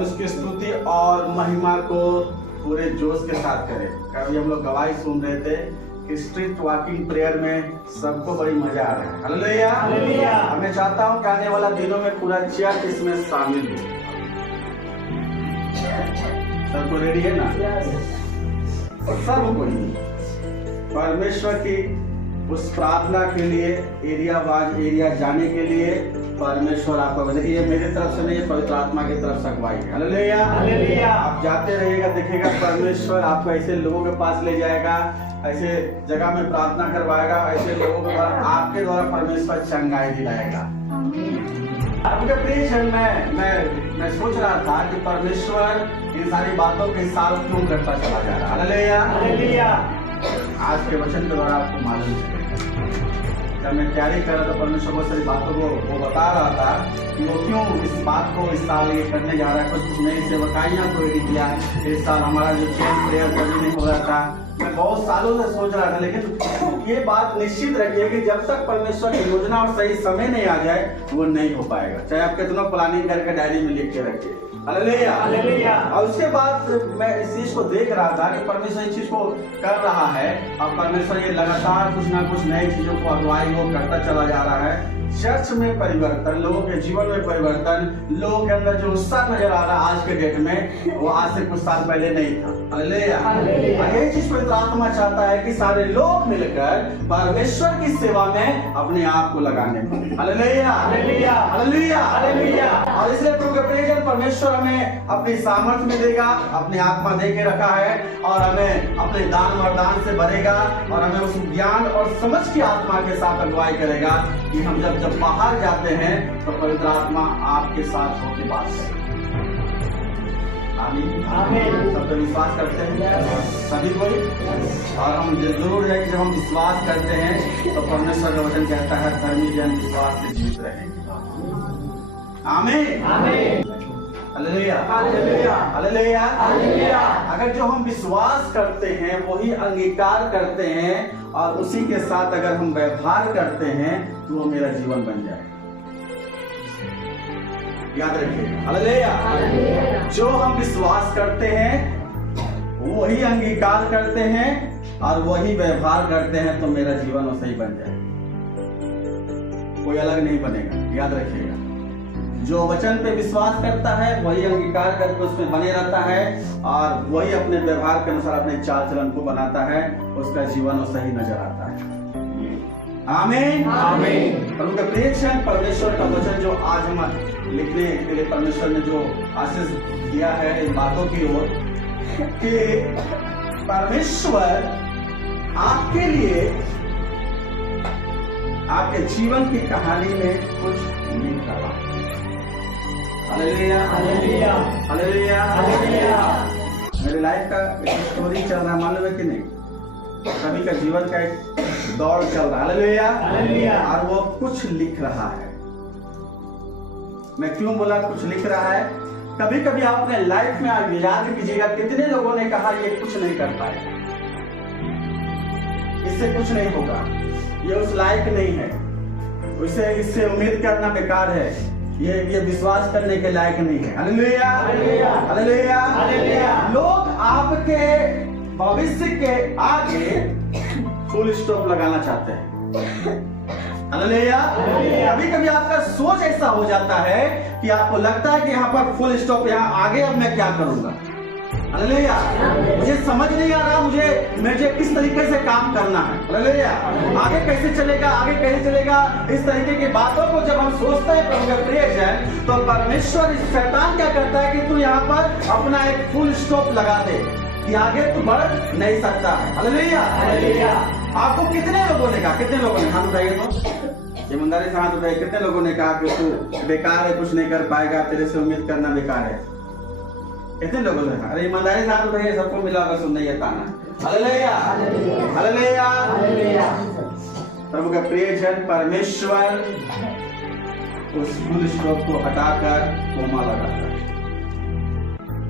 हम उसकी स्तुति और महिमा को पूरे जोश के साथ करें। कभी हम लोग गवाही सुन रहे थे कि स्ट्रीट वॉकिंग प्रेयर में सबको बड़ी मजा आ रहा है। Hallelujah, hallelujah. मैं चाहता हूँ कि आने वाला दिनों में पूरा चर्च इसमें शामिल हो। सबको रेडी है ना? और सब कोई परमेश्वर की उस प्रार्थना के लिए एरिया वाइज एरिया जाने के लिए परमेश्वर आपको देखिए, मेरी तरफ से नहीं, पवित्र आत्मा की तरफ से अगुवाई है। Hallelujah, hallelujah. आप जाते रहिएगा, देखिएगा परमेश्वर आपको ऐसे लोगों के पास ले जाएगा, ऐसे जगह में प्रार्थना करवाएगा, ऐसे लोगों के द्वारा आपके द्वारा परमेश्वर चंगाई दिलाएगा। आपके प्रिय मैं सोच रहा था कि परमेश्वर इन सारी बातों के साथ क्यों करता चला जा रहा है। Hallelujah, hallelujah. आज के वचन के द्वारा आपको मालूम चलेगा। जब मैं तैयारी कर रहा था, परमेश्वर बहुत सारी बातों को वो बता रहा था कि वो क्यों इस बात को इस साल ये करने जा रहा है। कुछ नई सेवकाइयाँ को रेडी किया। इस साल हमारा जो चेन प्रेयर कभी नहीं हो रहा था, मैं बहुत सालों से सोच रहा था, लेकिन ये बात निश्चित रखिए कि जब तक परमेश्वर की योजना और सही समय नहीं आ जाए वो नहीं हो पाएगा, चाहे आप कितना प्लानिंग करके डायरी में लिख के रखिए। Hallelujah, hallelujah. और उसके बाद मैं इस चीज को देख रहा था कि परमेश्वर इस चीज को कर रहा है और परमेश्वर ये लगातार कुछ ना कुछ नई चीजों को अगुवाई वो करता चला जा रहा है। चर्च में परिवर्तन, लोगों के जीवन में परिवर्तन, लोगों के अंदर जो उत्साह नजर आ रहा है आज के डेट में, वो आज से कुछ साल पहले नहीं था। Hallelujah, hallelujah. यही चीज पवित्र आत्मा चाहता है कि सारे लोग मिलकर परमेश्वर की सेवा में अपने आप को लगाने में। Hallelujah, hallelujah, hallelujah, hallelujah. और इसलिए प्रभु के प्रियजन, परमेश्वर हमें अपनी सामर्थ्य में देगा, अपनी आत्मा दे के रखा है और हमें अपने दान वरदान से भरेगा और हमें उस ज्ञान और समझ की आत्मा के साथ अगुवाई करेगा कि हम जब बाहर जाते हैं तो पवित्र आत्मा आपके साथ होकर बात करेगी। आमीन, आमीन। सब तो विश्वास करते हैं सभी कोई, और हम जरूर है कि जब हम विश्वास करते हैं तो परमेश्वर का वचन कहता है धर्मी जन विश्वास से जीवित रहेंगे। आमीन, आमीन। Hallelujah, hallelujah, hallelujah, hallelujah. अगर जो हम विश्वास करते हैं वही अंगीकार करते हैं और उसी के साथ अगर हम व्यवहार करते हैं तो वो मेरा जीवन बन जाए। याद रखिए, हालेलुया, हालेलुया। जो हम विश्वास करते हैं वही अंगीकार करते हैं और वही व्यवहार करते हैं तो मेरा जीवन वैसे ही बन जाए, कोई अलग नहीं बनेगा। याद रखिएगा, जो वचन पे विश्वास करता है वही अंगीकार करके उसमें बने रहता है और वही अपने व्यवहार के अनुसार अपने चाल चलन को बनाता है, उसका जीवन सही नजर आता है। आमीन, आमीन। प्रभु के प्रिय जन, परमेश्वर का वचन जो आज हम लिखने के लिए परमेश्वर ने जो आशीष दिया है इन बातों की ओर कि परमेश्वर आपके लिए आपके जीवन की कहानी में कुछ लिख रहा है। Hallelujah, hallelujah, hallelujah, hallelujah. मेरी लाइफ का एक स्टोरी चल रहा है, मालूम है कि नहीं? सभी का जीवन का एक दौड़ चल रहा है। Hallelujah, hallelujah. और वो कुछ लिख रहा है। मैं क्यों बोला कुछ लिख रहा है? कभी कभी आप अपने लाइफ में आप याद कीजिएगा, कितने लोगों ने कहा ये कुछ नहीं कर पाएगा, इससे कुछ नहीं होगा, ये उस लायक नहीं है, इससे उम्मीद करना बेकार है, ये विश्वास करने के लायक नहीं है। Hallelujah, hallelujah, hallelujah, hallelujah. लोग आपके भविष्य के आगे फुल स्टॉप लगाना चाहते हैं। Hallelujah, hallelujah. कभी कभी आपका सोच ऐसा हो जाता है कि आपको लगता है कि यहाँ पर फुल स्टॉप, यहाँ आगे अब मैं क्या करूंगा। हालेलुया, मुझे समझ नहीं आ रहा मुझे किस तरीके से काम करना है। हालेलुया, आगे कैसे चलेगा, आगे कैसे चलेगा, इस तरीके की बातों को जब हम सोचते हैं प्रभु के प्रिय जन, तो परमेश्वर शैतान क्या करता है कि तू यहाँ पर अपना एक फुल स्टॉप लगा दे कि आगे तू बढ़ नहीं सकता है। Hallelujah, hallelujah. आपको कितने लोगों ने कहा, कितने लोगों ने, हाथ उठाइए तो ईमानदारी से हाथ उठाइए, कितने लोगों ने कहा कि तू बेकार है, कुछ नहीं कर पाएगा, तेरे से उम्मीद करना बेकार है? कितने लोगों ने? अरे ईमानदारी से हाथ उठाइए, सबको मिला होगा सुनने ये ताना। Hallelujah, hallelujah, hallelujah. प्रभु का प्रिय जन, परमेश्वर उस फुल स्टॉप को हटाकर कोमा लगाता है।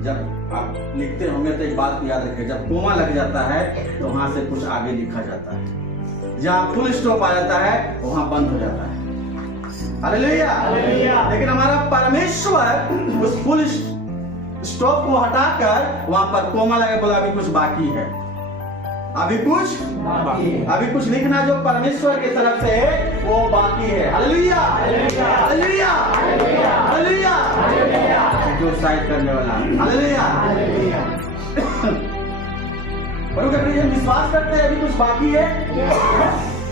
जब आप लिखते होंगे तो एक बात याद रखें, जब कोमा लग जाता है तो वहां से कुछ आगे लिखा जाता है, जहाँ फुल स्टॉप आ जाता है वहां बंद हो जाता है। Hallelujah, hallelujah. लेकिन हमारा परमेश्वर उस फुल स्टॉप को हटाकर वहां पर कोमा लगा, बोला अभी कुछ बाकी है, अभी कुछ लिखना जो परमेश्वर की तरफ से है वो बाकी है। हालेलुया, हालेलुया, हालेलुया, जो साइड करने वाला, हालेलुया। प्रभु के प्रिय, विश्वास करते हैं अभी कुछ बाकी है।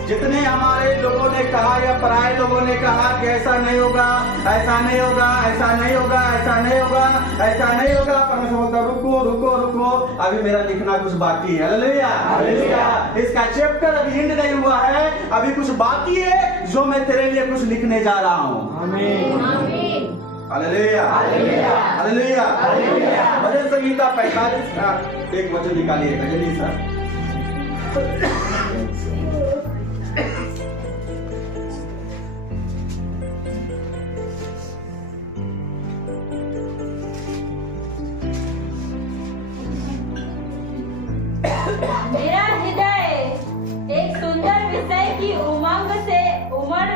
जितने हमारे लोगों ने कहा या पराये लोगों ने कहा कि ऐसा नहीं होगा, ऐसा नहीं होगा, ऐसा नहीं होगा, ऐसा नहीं होगा, ऐसा नहीं होगा, परमेश्वर बोलता रुको रुको रुको, अभी मेरा लिखना कुछ बाकी है। Hallelujah, hallelujah. इसका चैप्टर अभी एंड नहीं हुआ है, अभी कुछ बाकी है जो मैं तेरे लिए कुछ लिखने जा रहा हूँ। आमीन, हालेलुया, हालेलुया, हालेलुया। भजन संहिता 45 का एक वचन निकालिएगा जल्दी सर। मेरा हृदय एक सुंदर विषय की उमंग से उमड़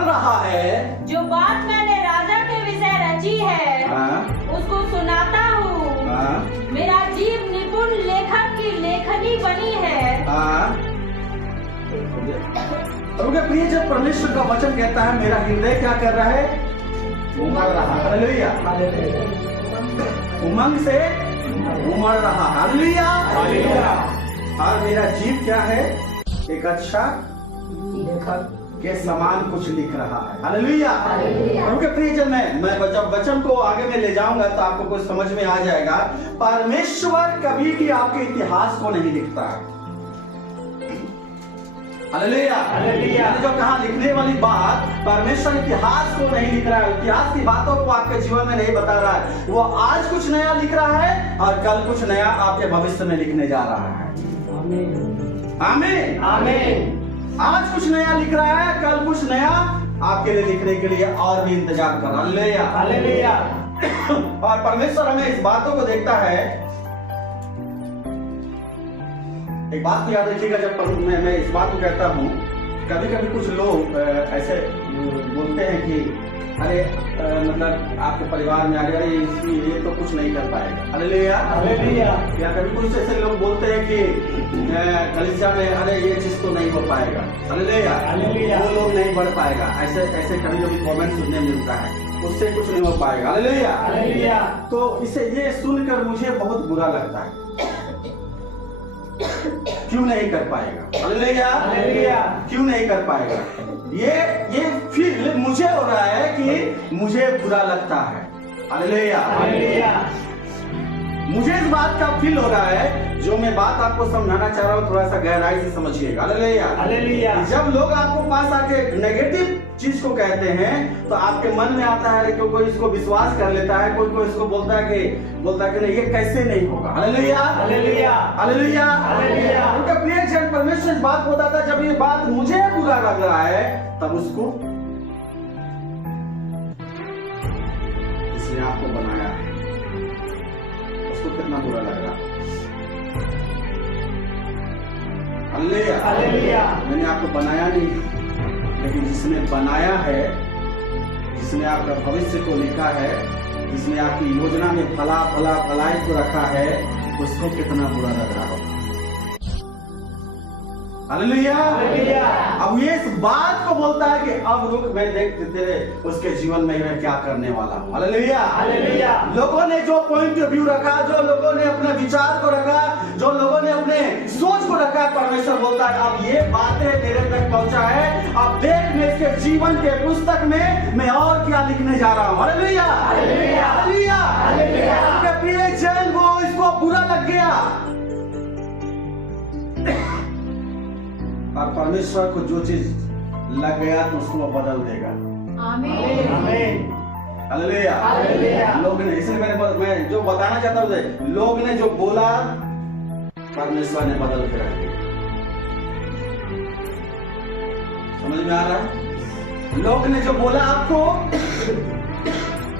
रहा है, जो बात मैंने राजा के विषय रची है उसको सुनाता हूँ। मेरा जीव निपुण लेखक की लेखनी बनी है। प्रिय, जब परमेश्वर का वचन कहता है मेरा हृदय क्या कर रहा है, उमड़ रहा है। हालेलुया, उमंग से उमड़ रहा है। हालेलुया, और मेरा जीव क्या है, एक अच्छा के समान कुछ लिख रहा है। हालेलुया। उनके प्रियजन मैं जब वचन को आगे में ले जाऊंगा तो आपको कुछ समझ में आ जाएगा। परमेश्वर कभी भी आपके इतिहास को नहीं लिखता है। हालेलुया। जो कहा लिखने वाली बात, परमेश्वर इतिहास को नहीं लिख रहा है, इतिहास की बातों को आपके जीवन में नहीं बता रहा है। वो आज कुछ नया लिख रहा है और कल कुछ नया आपके भविष्य में लिखने जा रहा है। आमीन, आमीन। आज कुछ नया लिख रहा है, कल कुछ नया आपके लिए लिखने के लिए और भी इंतजार कर रहा है। हालेलुया। और परमेश्वर हमें इस बातों को देखता है। एक बात तो याद रखिएगा, जब मैं इस बात को कहता हूँ, कभी कभी कुछ लोग ऐसे बोलते हैं कि अरे मतलब आपके परिवार में अरे ये तो कुछ नहीं कर पाएगा। Hallelujah, hallelujah. या कभी कुछ ऐसे लोग बोलते हैं कि कलीसिया में अरे ये चीज तो नहीं हो पाएगा। Hallelujah, hallelujah. वो लोग नहीं बढ़ पाएगा। ऐसे ऐसे कभी कभी कमेंट सुनने मिलता है, उससे कुछ नहीं हो पाएगा। Hallelujah, hallelujah. तो इसे ये सुनकर मुझे बहुत बुरा लगता है। क्यों नहीं कर पाएगा? Hallelujah, hallelujah. क्यों नहीं कर पाएगा? ये फील मुझे हो रहा है कि मुझे बुरा लगता है। Hallelujah, hallelujah. मुझे इस बात का फील हो रहा है, जो मैं बात आपको समझाना चाह रहा हूँ थोड़ा सा गहराई से समझिएगा। Hallelujah, hallelujah. जब लोग आपको पास आके नेगेटिव चीज को कहते हैं तो आपके मन में आता है कि कोई इसको विश्वास कर लेता है, कोई इसको बोलता है कि नहीं ये कैसे नहीं होगा। Hallelujah, hallelujah, hallelujah, hallelujah. उनका प्रिय जन परमेश्वर इस बात को बताता है, जब ये बात मुझे बुरा लग रहा है तब उसको इसने आपको बनाया है, उसको कितना बुरा लग रहा है। Hallelujah, hallelujah. मैंने आपको बनाया नहीं, लेकिन जिसने बनाया है, जिसने आपका भविष्य को लिखा है, जिसने आपकी योजना में भलाई को रखा है, उसको कितना बुरा लग रहा होगा। Hallelujah, hallelujah. अब ये इस बात को बोलता है कि अब रुक, मैं देख तेरे उसके जीवन में मैं क्या करने वाला हूँ। Hallelujah, hallelujah. लोगों ने जो पॉइंट ऑफ व्यू रखा, जो लोगों ने अपने विचार को रखा, जो लोगों ने अपने सोच को रखा, परमेश्वर बोलता है अब ये बातें मेरे तक पहुंचा है, अब देख मैं इसके जीवन के पुस्तक में मैं और क्या लिखने जा रहा हूँ। Hallelujah, hallelujah, hallelujah, hallelujah. प्रिय जन, वो इसको बुरा लग गया और परमेश्वर को जो चीज लग गया तो उसको बदल देगा। आमीन, आमीन। Hallelujah, hallelujah. लोग ने, इसलिए मैं जो बताना चाहता हूँ, लोग ने जो बोला परमेश्वर ने बदल के रख दिया। समझ में आ रहा है? लोग ने जो बोला आपको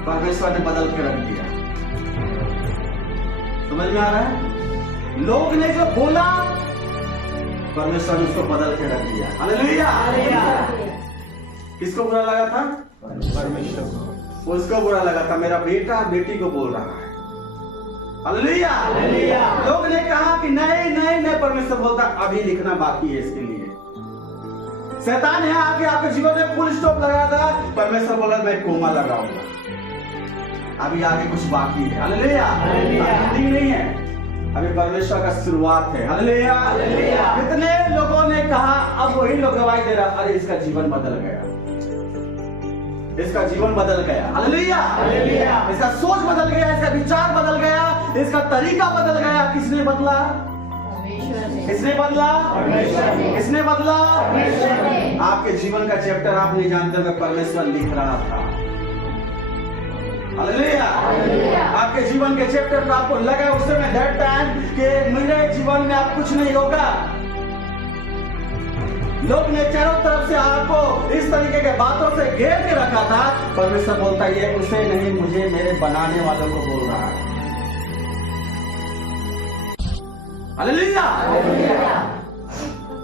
परमेश्वर ने बदल के रख दिया। समझ में आ रहा है? लोग ने जो बोला परमेश्वर ने उसको बदल के रख दिया। Hallelujah, hallelujah. किसको बुरा लगा था? परमेश्वर को। उसको बुरा लगा था, मेरा बेटा बेटी को बोल रहा है। हालेलुया। लोग ने कहा कि नहीं नहीं नहीं, परमेश्वर बोलता अभी लिखना बाकी है इसके लिए। शैतान यहाँ आके आपके जीवन में फुल स्टॉप लगा था, परमेश्वर बोला मैं कोमा लगाऊंगा, अभी आगे कुछ बाकी है। हालेलुया। अभी नहीं है, अभी परमेश्वर का शुरुआत है। हालेलुया। कितने लोगों ने कहा, अब वही लोग गवाही दे रहा, अरे इसका जीवन बदल गया, इसका जीवन बदल गया। हालेलुया। इसका सोच बदल गया, इसका विचार बदल गया, इसका तरीका बदल गया। किसने बदला? किसने बदला? किसने बदला? आपके जीवन का चैप्टर आप नहीं जानते हुए परमेश्वर लिख रहा था। हालेलुया। आपके जीवन के चैप्टर पर आपको लगा उस समय दैट टाइम कि मेरे जीवन में आप कुछ नहीं होगा। लोग ने चारों तरफ से आपको इस तरीके के बातों से घेर के रखा था। परमेश्वर बोलता है उसे नहीं, मुझे मेरे बनाने वालों को बोल रहा है। हालेलुया।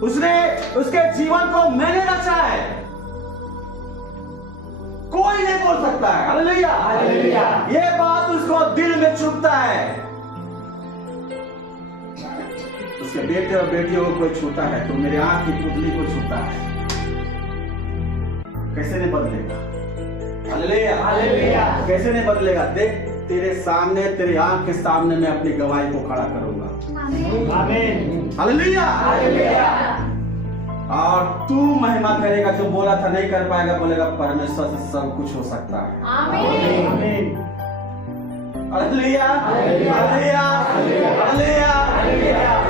उसने उसके जीवन को मैंने रचा है, कोई नहीं बोल सकता है। हालेलुया। ये बात उसको दिल में चुभता है। उसके बेटे और बेटियों को कोई छूता है तो मेरे आंख की पुतली को छूता है, कैसे नहीं बदलेगा? हालेलुया। कैसे नहीं बदलेगा? देख तेरे सामने, तेरे आंख के सामने मैं अपनी गवाही को खड़ा करूंगा। आमीन। हालेलुया। और तू महिमा करेगा, जो बोला था नहीं कर पाएगा, बोलेगा परमेश्वर से सब कुछ हो सकता है। आमीन। हालेलुया। हालेलुया। हालेलुया।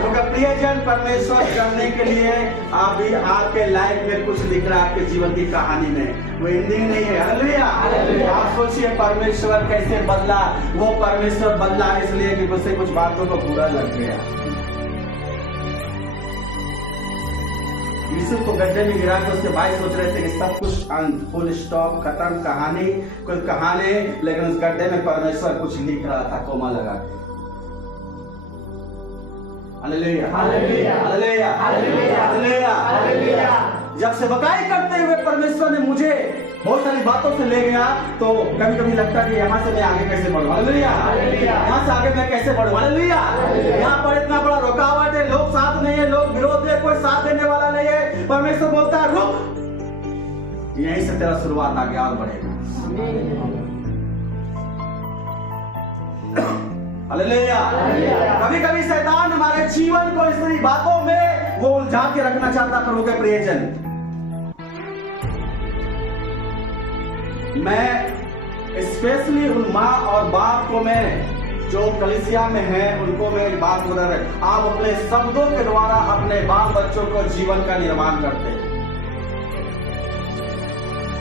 तो प्रियजन, परमेश्वर करने के लिए अभी आपके लाइफ में कुछ लिख रहा है, आपके जीवन की कहानी में, वो एंडिंग नहीं है। हालेलुया। आप सोचिए परमेश्वर कैसे बदला। वो परमेश्वर बदला इसलिए कि उसे कुछ बातों को बुरा लग गया। यूसुफ को गड्ढे में गिरा के उसके भाई सोच रहे थे कि सब कुछ फुल स्टॉप, खत्म, कहानी कोई कहानी, लेकिन उस गड्ढे में परमेश्वर कुछ लिख रहा था, कोमा लगा के। Hallelujah. Hallelujah. Hallelujah. Hallelujah. Hallelujah. जब सेवकाई करते हुए परमेश्वर ने मुझे बहुत सारी बातों से ले गया, तो कभी कभी लगता है कि यहाँ से मैं आगे कैसे बढ़ूं। हालेलुया। यहाँ से आगे मैं कैसे बढ़ूं। हालेलुया। यहाँ पर इतना बड़ा रुकावट है, लोग साथ नहीं है, लोग विरोध है, कोई साथ देने वाला नहीं है। परमेश्वर बोलता है रुक, यहीं से तेरा शुरुआत आगे और बढ़ेगा। हालेलुया। कभी कभी शैतान हमारे जीवन को इस तरह बातों में वो उलझा के रखना चाहता। प्रभु के प्रियजन, मैं स्पेशली उन माँ और बाप को, मैं जो कलीसिया में है उनको मैं एक बात बता रहे, आप अपने शब्दों के द्वारा अपने बाल बच्चों को जीवन का निर्माण करते हैं,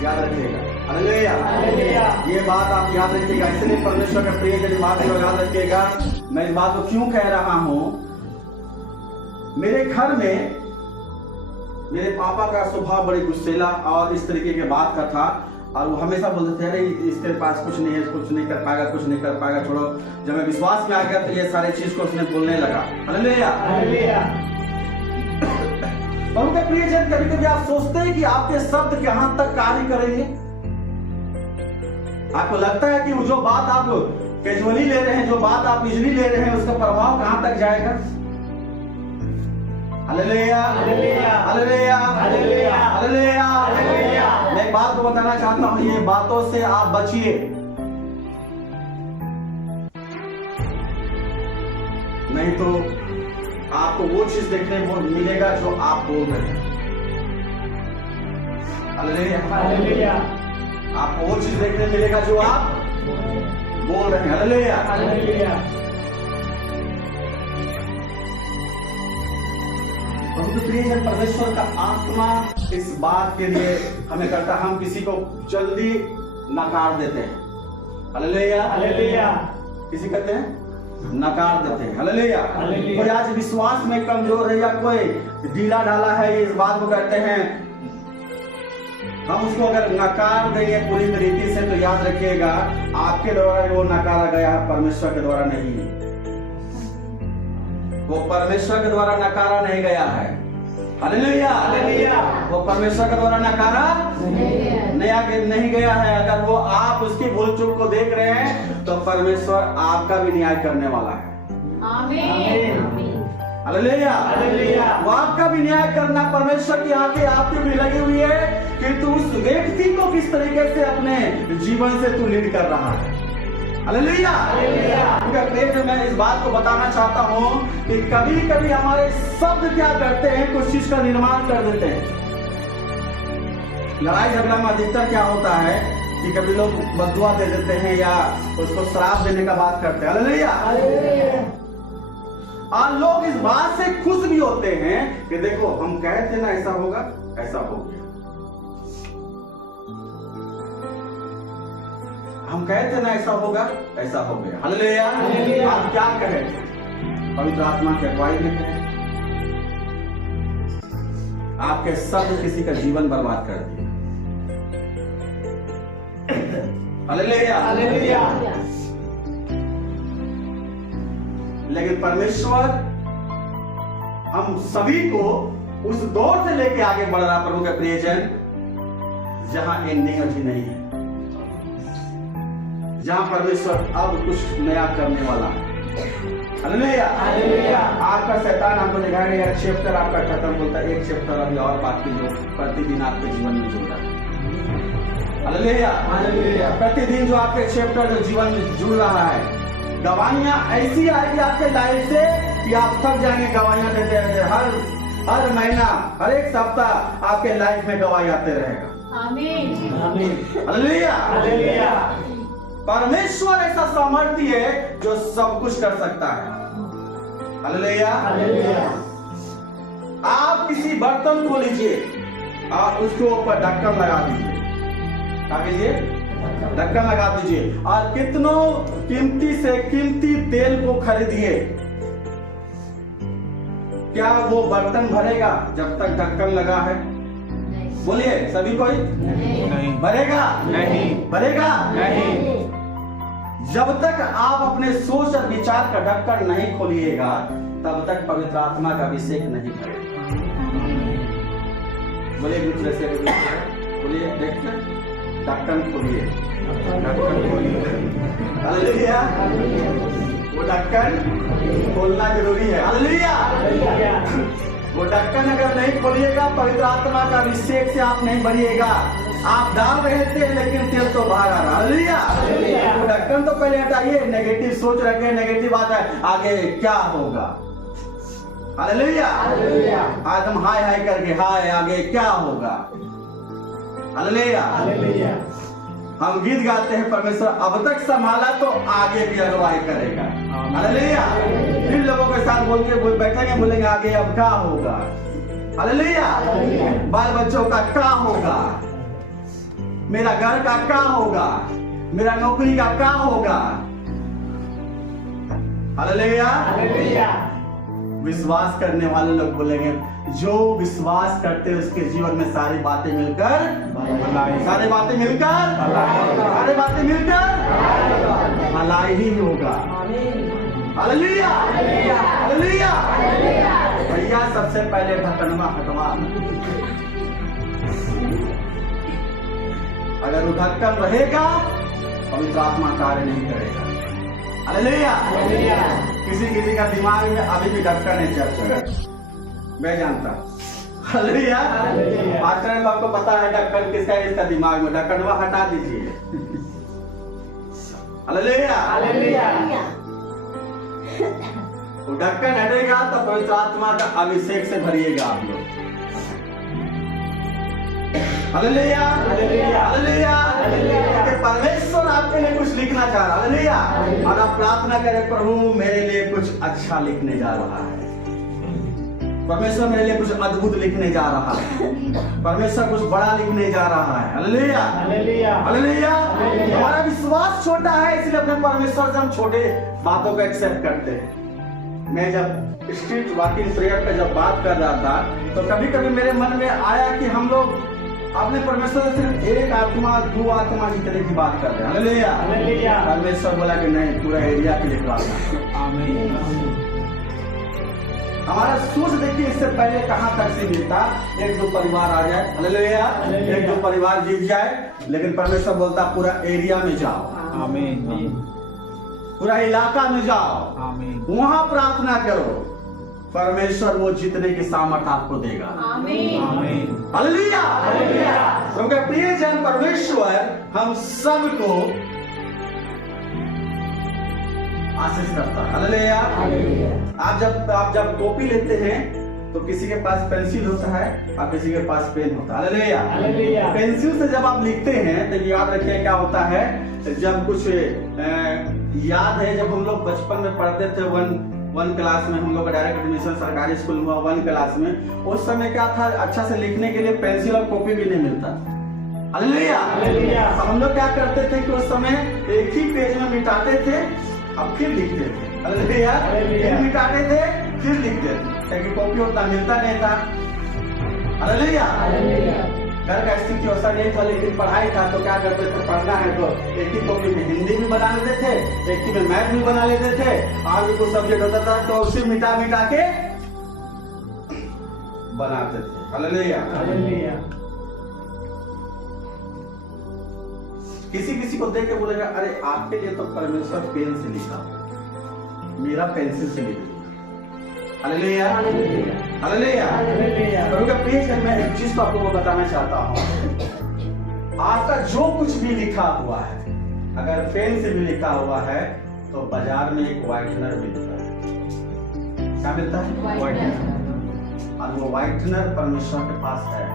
याद रखिएगा। हालेलुया। ये बात आप याद रखिएगा, इसलिए परमेश्वर के प्रियजन बात को याद रखिएगा। मैं इस बात को क्यों कह रहा हूं, मेरे घर में मेरे पापा का स्वभाव बड़ी गुस्सेला और इस तरीके के बात का था, और वो हमेशा बोलते थे अरे इसके पास कुछ नहीं है, कुछ नहीं कर पाएगा, कुछ नहीं कर पाएगा, छोड़ो। जब मैं विश्वास में आ गया तो ये सारी चीज को उसने बोलने लगा। हालेलुया। हालेलुया। और उनके प्रियजन, कभी कभी आप सोचते हैं कि आपके शब्द कहां तक कार्य करेंगे। आपको लगता है कि वो जो बात आप कैजुअली ले रहे हैं, जो बात आप इजली ले रहे हैं, उसका प्रभाव कहां तक जाएगा। Hallelujah. Hallelujah. Hallelujah. Hallelujah. Hallelujah. Hallelujah. मैं एक बात को बताना चाहता हूं, ये बातों से आप बचिए। नहीं तो आपको वो चीज देखने को मिलेगा जो आप बोल रहे हैं। हालेलुया। हालेलुया। आपको वो चीज देखने मिलेगा जो आप बोल रहे हैं। हालेलुया। हालेलुया। प्रियजन, परमेश्वर का आत्मा इस बात के लिए हमें करता, हम किसी को जल्दी नकार देते हैं। हालेलुया। हालेलुया। किसी कहते हैं नकार देते हैं। हालेलुया। कोई आज विश्वास में कमजोर है या कोई ढीला ढाला है, इस बात को कहते हैं, हम उसको अगर नकार देंगे पूरी तरीके से, तो याद रखिएगा आपके द्वारा वो नकारा गया है, परमेश्वर के द्वारा नहीं। वो परमेश्वर के द्वारा नकारा नहीं गया है। हालेलुया। हालेलुया। वो परमेश्वर के द्वारा नकारा नहीं गया है, अगर वो आप उसकी भूल चूक को देख रहे हैं तो परमेश्वर आपका भी न्याय करने वाला है। आमीन। हालेलुया। वो आपका भी न्याय करना, परमेश्वर की आंखें आपकी भी लगी हुई है कि तू उस व्यक्ति को किस तरीके से अपने जीवन से तू लीड कर रहा है। हालेलुया। मैं इस बात को बताना चाहता हूँ कि कभी कभी हमारे शब्द क्या करते हैं, कुछ चीज का निर्माण कर देते हैं। लड़ाई झगड़ा में अधिकतर क्या होता है कि कभी लोग बददुआ दे देते हैं या उसको श्राप देने का बात करते हैं। हालेलुया। और लोग इस बात से खुश भी होते हैं कि देखो हम कहे थे ना ऐसा होगा, ऐसा हो गया। हम कहे थे ना ऐसा होगा, ऐसा हो गया। हालेलुया। आप क्या कहे थे? पवित्र आत्मा की अगुवाई में कहे। आपके शब्द किसी का जीवन बर्बाद कर दिया। हालेलुया। लेकिन परमेश्वर हम सभी को उस दौर से लेके आगे बढ़ रहा, प्रभु के प्रियजन, जहां एंडिंग अभी नहीं है, जहां परमेश्वर अब कुछ नया करने वाला है। हालेलुया। आपका शैतान आपको दिखाएगा यार चैप्टर आपका खत्म होता है, एक चैप्टर अभी और बाकी जो प्रतिदिन आपके जीवन में जुड़ रहा है। हालेलुया। प्रतिदिन जो आपके चैप्टर जो जीवन में जुड़ रहा है, गवाहियां ऐसी आएगी आपके लाइफ से कि आप थक जाएंगे गवाहियां देते रहते। हर महीना, हर एक सप्ताह आपके लाइफ में गवाही आते रहेगा। आमीन। हालेलुया। परमेश्वर ऐसा सामर्थ्य है जो सब कुछ कर सकता है। हालेलुया। आप किसी बर्तन को लीजिए, आप उसके ऊपर ढक्कन लगा दीजिए, क्या कीजिए? ढक्कन लगा दीजिए, और कितनों कीमती से कीमती तेल को खरीदिए, क्या वो बर्तन भरेगा जब तक ढक्कन लगा है? बोलिए सभी कोई। नहीं भरेगा। नहीं भरेगा। नहीं। जब तक आप अपने सोच और विचार का ढक्कन नहीं खोलिएगा तब तक पवित्र आत्मा का अभिषेक नहीं करेगा। बोलिए दूसरे से, बोलिए देखते, ढक्कन खोलिए, ढक्कन खोलिए। हालेलुया। वो ढक्कन खोलना जरूरी है। हालेलुया। वो ढक्कन अगर नहीं खोलिएगा, पवित्र आत्मा का अभिषेक से आप नहीं भरिएगा। आप डाल रहे थे लेकिन तेल तो बाहर आ रहा। हालेलुया। वो ढक्कन तो पहले हटाइए, नेगेटिव सोच रखे, नेगेटिव बात है, आगे क्या होगा? हालेलुया। आज हम हाय हाय करके हाय आगे क्या होगा? हालेलुया। हम गीत गाते हैं, परमेश्वर अब तक संभाला तो आगे भी अगुवाई करेगा। हालेलुया। फिर लोगों के साथ बोल के बैठेंगे, बोलेंगे आगे अब क्या होगा? हालेलुया। बाल बच्चों का क्या होगा? मेरा घर का क्या होगा? मेरा नौकरी का क्या होगा? हालेलुया। विश्वास करने वाले लोग बोलेंगे, जो विश्वास करते हैं उसके जीवन में सारी बातें मिलकर भलाई ही होगा। हालेलुया। भैया सबसे पहले ढक्कनवा हटवा। अगर वो ढक्कन रहेगा पवित्र आत्मा कार्य नहीं करेगा। हालेलुया। किसी का दिमाग में अभी भी ढक्कन है चर्च, मैं जानता। हालेलुया। आजकल आपको पता है ढक्कन किसका है, इसका दिमाग में ढक्कनवा हटा दीजिए। हालेलुया। वो ढक्कन हटेगा तो पवित्र आत्मा का अभिषेक से भरिएगा आप लोग। हालेलुया। परमेश्वर आपके लिए कुछ लिखना चाह रहा है। हालेलुया। और आप प्रार्थना करें, प्रभु मेरे लिए कुछ अच्छा लिखने जा रहा है, परमेश्वर मेरे लिए कुछ अद्भुत लिखने जा रहा है, परमेश्वर कुछ बड़ा लिखने जा रहा है। हालेलुया। हमारा विश्वास छोटा है, इसलिए अपने परमेश्वर से हम छोटे बातों को एक्सेप्ट करते हैं। मैं जब स्ट्रीट वॉकिंग प्रेयर पे जब बात कर रहा था तो कभी कभी मेरे मन में आया कि हम लोग अपने परमेश्वर से सिर्फ एक आत्मा, दो आत्मा की तरह की बात कर रहे हैं। हालेलुया। परमेश्वर बोला कि नहीं, पूरा एरिया के लिए प्रार्थना। हमारा सोच देखिए इससे पहले कहां तक सीमित था। एक दो परिवार आ जाए, हालेलुया, एक दो परिवार जीत जाए, लेकिन परमेश्वर बोलता पूरा एरिया में जाओ, आमीन, पूरा इलाका में जाओ, आमीन, वहां प्रार्थना करो, परमेश्वर वो जीतने की सामर्थ्य आपको देगा। आमीन, आमीन, हालेलुया। क्योंकि प्रिय जन, परमेश्वर हम सबको आशीष करता है। हालेलुया। आप जब कॉपी लेते हैं तो किसी के पास पेंसिल होता है और किसी के पास पेन होता है। हालेलुया। पेंसिल से जब आप लिखते हैं तो याद रखिए क्या होता है, जब कुछ याद है, जब हम लोग बचपन में पढ़ते थे वन क्लास में, हम लोग का डायरेक्ट एडमिशन सरकारी स्कूल में हुआ 1 क्लास में, उस समय क्या था, अच्छा से लिखने के लिए पेंसिल और कॉपी भी नहीं मिलता। हालेलुया। हम लोग क्या करते थे कि उस समय एक ही पेज में मिटाते थे, अब फिर लिखते थे। हालेलुया। फिर मिटाते थे, फिर लिखते थे, क्योंकि कॉपी उतना मिलता नहीं था। हालेलुया। घर का स्थिति वैसा नहीं था, लेकिन पढ़ाई था तो क्या करते थे, पढ़ना है तो एक ही कॉपी में हिंदी भी बना लेते थे, एक ही में मैथ भी बना लेते थे, और भी कुछ सब्जेक्ट होता था तो उसे मिटा के बनाते थे। हालेलुया। किसी को देख के बोलेगा, अरे आपके लिए तो परमेश्वर पेन से लिखा, मेरा पेंसिल से लिख दिया। हालेलुया। प्रिय जन, मैं एक चीज को आपको बताना चाहता हूँ, आपका जो कुछ भी लिखा हुआ है, अगर पेन से भी लिखा हुआ है तो बाजार में एक व्हाइटनर मिलता है। क्या मिलता है? व्हाइटनर। और वो व्हाइटनर परमेश्वर के पास है।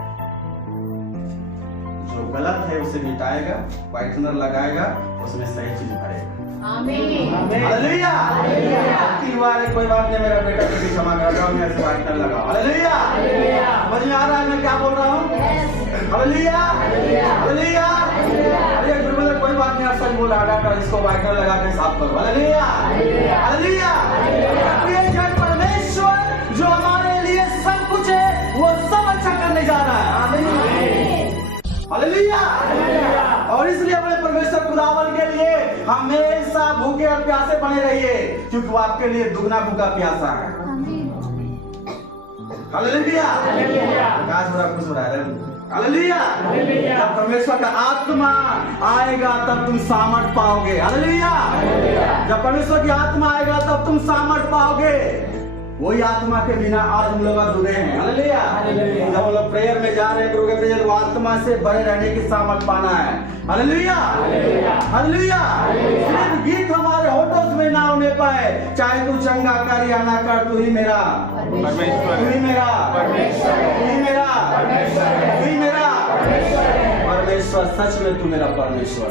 जो गलत है उसे मिटाएगा, व्हाइटनर लगाएगा, उसमें सही चीज भरेगा। आमीन, हालेलुया। कोई बात नहीं, मेरा बेटा कभी क्षमा कर रहा हूँ, मैं व्हाइटनर लगाओ। हालेलुया। समझ में आ रहा है मैं क्या बोल रहा हूँ? हालेलुया। अरे गुरुदेव कोई बात नहीं, आप सच बोल रहा है, इसको व्हाइटनर लगा के साफ करो। हालेलुया। परमेश्वर जो हमारे लिए सब कुछ है वो सब अच्छा करने जा रहा है। हालेलुया। और इसलिए अपने परमेश्वर खुदावन के लिए हमेशा भूखे और प्यासे बने रहिए, क्योंकि वो आपके लिए दुगना भूखा प्यासा है। हालेलुया। प्रकाश बड़ा खुश हो रहा है। हालेलुया। जब परमेश्वर का आत्मा आएगा तब तुम सामर्थ पाओगे। हालेलुया। जब परमेश्वर की आत्मा आएगा तब तुम सामर्थ पाओगे। वही आत्मा के बिना आज हम लोग अधूरे हैं। हालेलुया। जब हम लोग प्रेयर में जा रहे हैं, गुरु के प्रेयर, वो आत्मा से भरे रहने की सामर्थ पाना है। हालेलुया। सिर्फ गीत हमारे होठों में ना होने पाए, चाहे तू चंगा कर या ना कर, तू ही मेरा परमेश्वर, तू ही मेरा परमेश्वर, तू ही मेरा परमेश्वर, तू ही मेरा परमेश्वर, सच में तू मेरा परमेश्वर।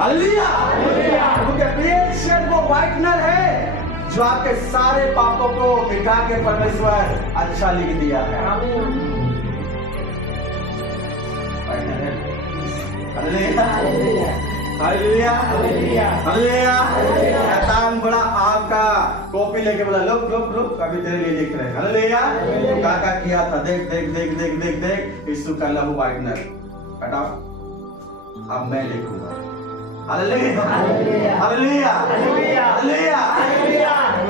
हालेलुया। क्योंकि प्रिय वो व्हाइटनर है जो आपके सारे पापों को मिटा के परमेश्वर अच्छा लिख दिया है। शैतान बड़ा आपका कॉपी लेके बोला, लोग अभी तेरे लिए लिख रहे हैं। हालेलुया। क्या किया था, देख यीशु का लहू व्हाइटनर हटाओ, अब मैं लिखूंगा। हालेलुया।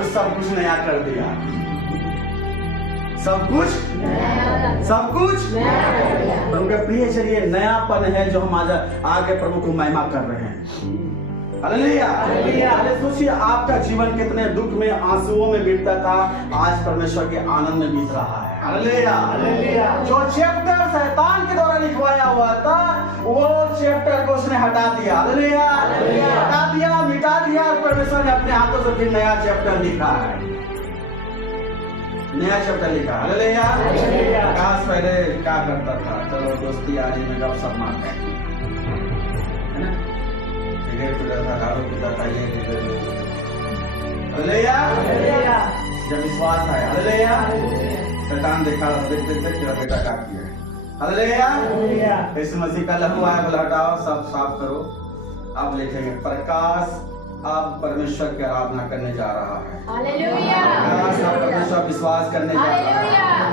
सब कुछ नया कर दिया, सब कुछ उनके प्रिय चलिए नयापन है जो हम आज आगे प्रभु को महिमा कर रहे हैं। हालेलुया। सोचिए आपका जीवन कितने दुख में, आंसुओं में बीतता था, आज परमेश्वर के आनंद में बीत रहा है। हालेलुया। जो चैप्टर शैतान के द्वारा लिखवाया हुआ था वो चैप्टर को उसने हटा दिया। हालेलुया। हटा दिया, मिटा दिया, और परमेश्वर ने अपने हाथों से फिर नया चैप्टर लिखा है, नया चैप्टर लिखा। हालेलुया। आकाश पहले क्या करता था, चलो दोस्ती यारी में गप सब मारते हैं, है ना, सिगरेट पीता था, दारू पीता था, ये हालेलुया। जब विश्वास आया, हालेलुया, शैतान देखा, देख तेरा बेटा क्या किया है। हालेलुया। यीशु मसीह का लहू आया, बोला हटाओ, सब साफ करो। अब लिखेंगे प्रकाश अब परमेश्वर की आराधना करने जा रहा है। हालेलुया। प्रकाश अब परमेश्वर विश्वास करने जा रहा है।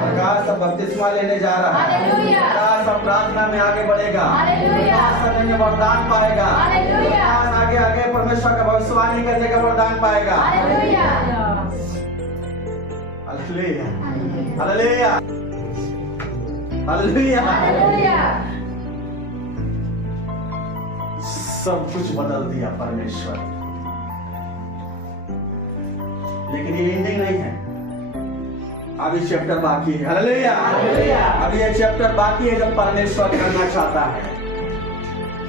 प्रकाश अब बपतिस्मा लेने जा रहा है। प्रकाश अब प्रार्थना में आगे बढ़ेगा। प्रकाश में वरदान पाएगा। प्रकाश आगे परमेश्वर का भविष्यवाणी करने का वरदान पाएगा। Hallelujah hallelujah hallelujah. हालेलुया। सब कुछ बदल दिया परमेश्वर। लेकिन ये एंडिंग नहीं है, अभी चैप्टर बाकी है। Hallelujah hallelujah. अभी ये चैप्टर बाकी है जब परमेश्वर करना चाहता है।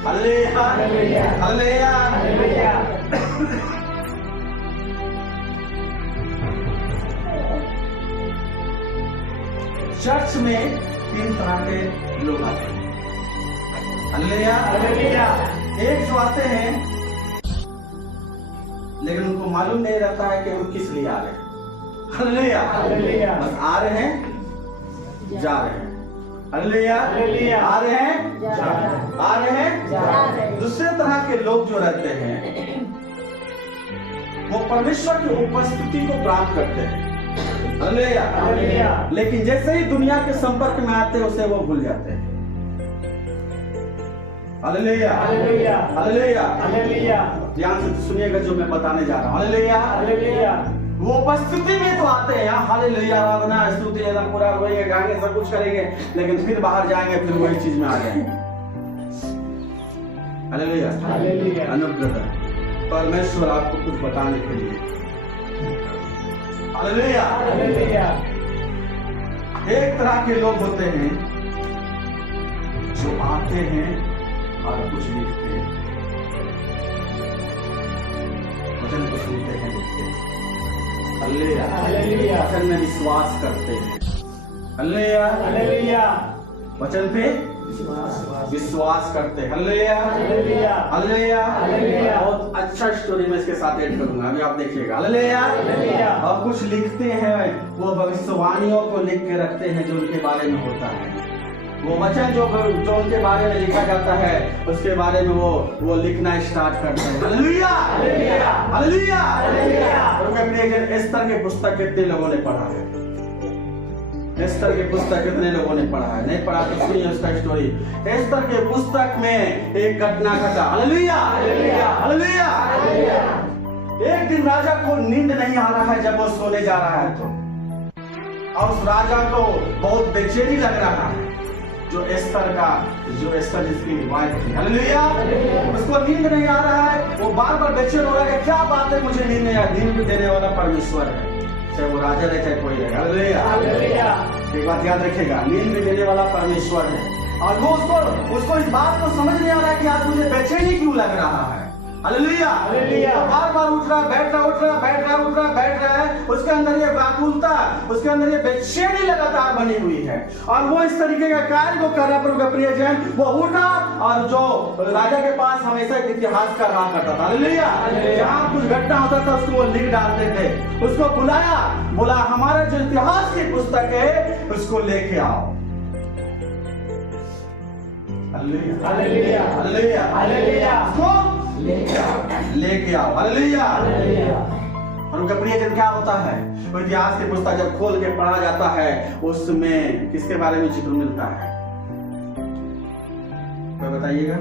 Hallelujah hallelujah. Hallelujah. Hallelujah. Church में 3 तरह के लोग आते हैं। Hallelujah hallelujah. एक जो आते हैं लेकिन उनको मालूम नहीं रहता है कि वो किस लिए आ रहे हैं। Hallelujah hallelujah. बस आ रहे हैं जा रहे हैं। Hallelujah hallelujah. आ रहे हैं जा रहे हैं। आ रहे हैं जा रहे हैं। दूसरे तरह के लोग जो रहते हैं वो परमेश्वर की उपस्थिति को प्राप्त करते हैं। Hallelujah hallelujah. लेकिन जैसे ही दुनिया के संपर्क में आते हैं उसे वो भूल जाते हैं। Hallelujah hallelujah. Hallelujah hallelujah. ध्यान से सुनिएगा जो मैं बताने जा रहा हूँ। Hallelujah hallelujah. वो उपस्थिति में तो आते हैं यहाँ, हालेलुया आराधना स्तुति एकदम पूरा रोएंगे गाएंगे सब कुछ करेंगे, लेकिन फिर बाहर जाएंगे फिर वही चीज में आ जाएंगे। Hallelujah hallelujah. अनुग्रह परमेश्वर आपको कुछ बताने के लिए। Hallelujah hallelujah. एक तरह के लोग होते हैं जो आते हैं और कुछ लिखते हैं, वचन को सुनते हैं लिखते हैं। Hallelujah hallelujah. वचन में विश्वास करते हैं। Hallelujah hallelujah. वचन पे विश्वास करते हैं। Hallelujah hallelujah. Hallelujah hallelujah. बहुत अच्छा स्टोरी मैं इसके साथ ऐड करूंगा, अभी आप देखिएगा। Hallelujah hallelujah. और कुछ लिखते हैं, वो भविष्यवाणियों को लिख के रखते हैं जो उनके बारे में होता है। वो वचन जो उनके बारे में लिखा जाता है उसके बारे में वो लिखना स्टार्ट करते हैं। Hallelujah hallelujah. Hallelujah hallelujah. Esther की पुस्तक कितने लोगों ने पढ़ा है? एस्तर की पुस्तक कितने लोगों ने पढ़ा है? नहीं पढ़ा तो सुनिए उसका स्टोरी। एस्तर के पुस्तक में एक घटना घटा। Hallelujah hallelujah. Hallelujah hallelujah. एक दिन राजा को नींद नहीं आ रहा है जब वो सोने जा रहा है तो, और उस राजा को बहुत बेचैनी लग रहा है। जो एस्तर जिसकी वाइफ थी। हालेलुया उसको नींद नहीं आ रहा है, वो बार बार बेचैन हो रहा है, क्या बात है मुझे नींद नहीं आ रही। नींद भी देने वाला परमेश्वर है, चाहे वो राजा रहे चाहे कोई रहे। Hallelujah hallelujah. एक बात याद रखेगा, नींद भी देने वाला परमेश्वर है। और वो उसको इस बात को समझ नहीं आ रहा है कि आज मुझे बेचैनी क्यों लग रहा है। Hallelujah hallelujah. बार बार उठ रहा बैठ रहा उठ रहा बैठ रहा उठ रहा बैठ रहा है, उसके अंदर ये व्याकुलता, उसके अंदर ये बेचैनी लगातार बनी हुई है। और वो इस तरीके का कार्य को कर रहा पर उनका प्रियजन वो उठा और जो राजा के पास हमेशा एक इतिहास का रहा करता था। हालेलुया जहाँ कुछ घटना होता था उसको वो लिख डालते थे, उसको बुलाया, बोला हमारा जो इतिहास की पुस्तक है उसको लेके आओ। Hallelujah hallelujah. Hallelujah hallelujah. उसको लेके आओ। Hallelujah hallelujah. और उनका प्रियजन क्या होता है? वो इतिहास की पुस्तक जब खोल के पढ़ा जाता है उसमें किसके बारे में जिक्र मिलता है? कोई बताइएगा?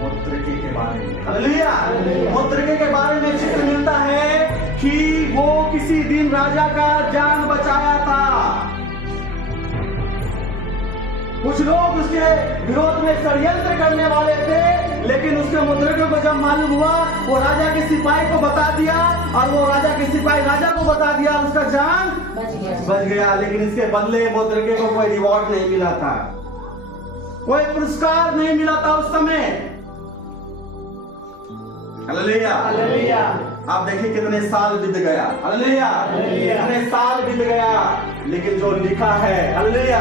मोद्रेके के बारे में। हालेलुया मोद्रेके के बारे में जिक्र मिलता है कि वो किसी दिन राजा का जान बचाया था। कुछ लोग उसके विरोध में षड्यंत्र करने वाले थे, लेकिन उसके मुद्रिकों को जब मालूम हुआ वो राजा के सिपाही को बता दिया, और वो राजा के सिपाही राजा को बता दिया, उसका जान बच गया। लेकिन इसके बदले मुद्रिके को कोई रिवॉर्ड नहीं मिला था, कोई पुरस्कार नहीं मिला था उस समय। Hallelujah hallelujah. आप देखिए कितने साल बीत गया। हालेलुया कितने साल बीत गया, लेकिन जो लिखा है हालेलुया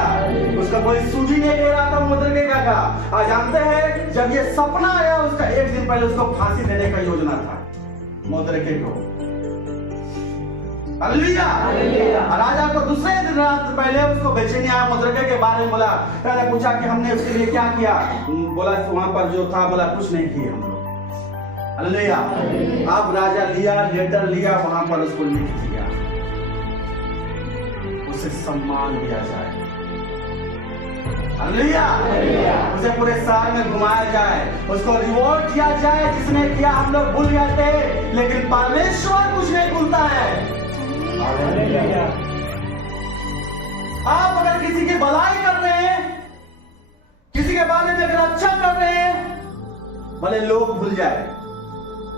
उसका कोई सूझी नहीं दे रहा था मुद्रिके का। आज जानते हैं जब ये सपना आया उसका एक दिन पहले उसको फांसी देने का योजना था मुद्रिके को। हालेलुया राजा को दूसरे दिन रात पहले उसको बेचैनी आया, मुद्रिके के बारे में बोला। राजा पूछा कि हमने उसके लिए क्या किया? बोला वहां पर जो था, बोला कुछ नहीं किए हम लोग। हालेलुया अब राजा लिया, लेटर लिया, वहां पर उसको लिख दिया, उसे सम्मान दिया जाए। हालेलुया उसे पूरे शहर में घुमाया जाए, उसको रिवॉर्ड किया जाए। जिसने किया हम लोग भूल गए थे, लेकिन परमेश्वर कुछ नहीं भूलता है। भलाई कर रहे हैं, किसी के बारे में अगर अच्छा कर रहे हैं, भले लोग भूल जाए,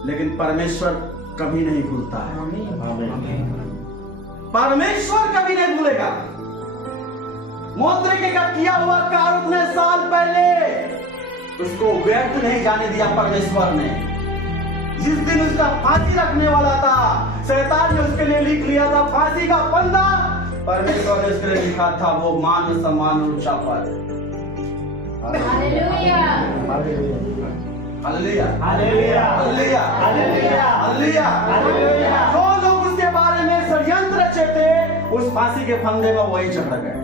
लेकिन परमेश्वर कभी नहीं भूलता है। परमेश्वर कभी नहीं भूलेगा। मोद्रिके का किया हुआ कार्य उतने साल पहले उसको व्यर्थ नहीं जाने दिया परमेश्वर ने। जिस दिन उसका फांसी रखने वाला था, शैतान ने उसके लिए लिख लिया था फांसी का फंदा, परमेश्वर ने उसके लिए लिखा था वो मान सम्मान ऊंचा पद। Hallelujah hallelujah hallelujah hallelujah hallelujah hallelujah. Hallelujah. जो लोग उसके बारे में षड्यंत्र रचे थे, उस फांसी के फंदे में वही चढ़ गए।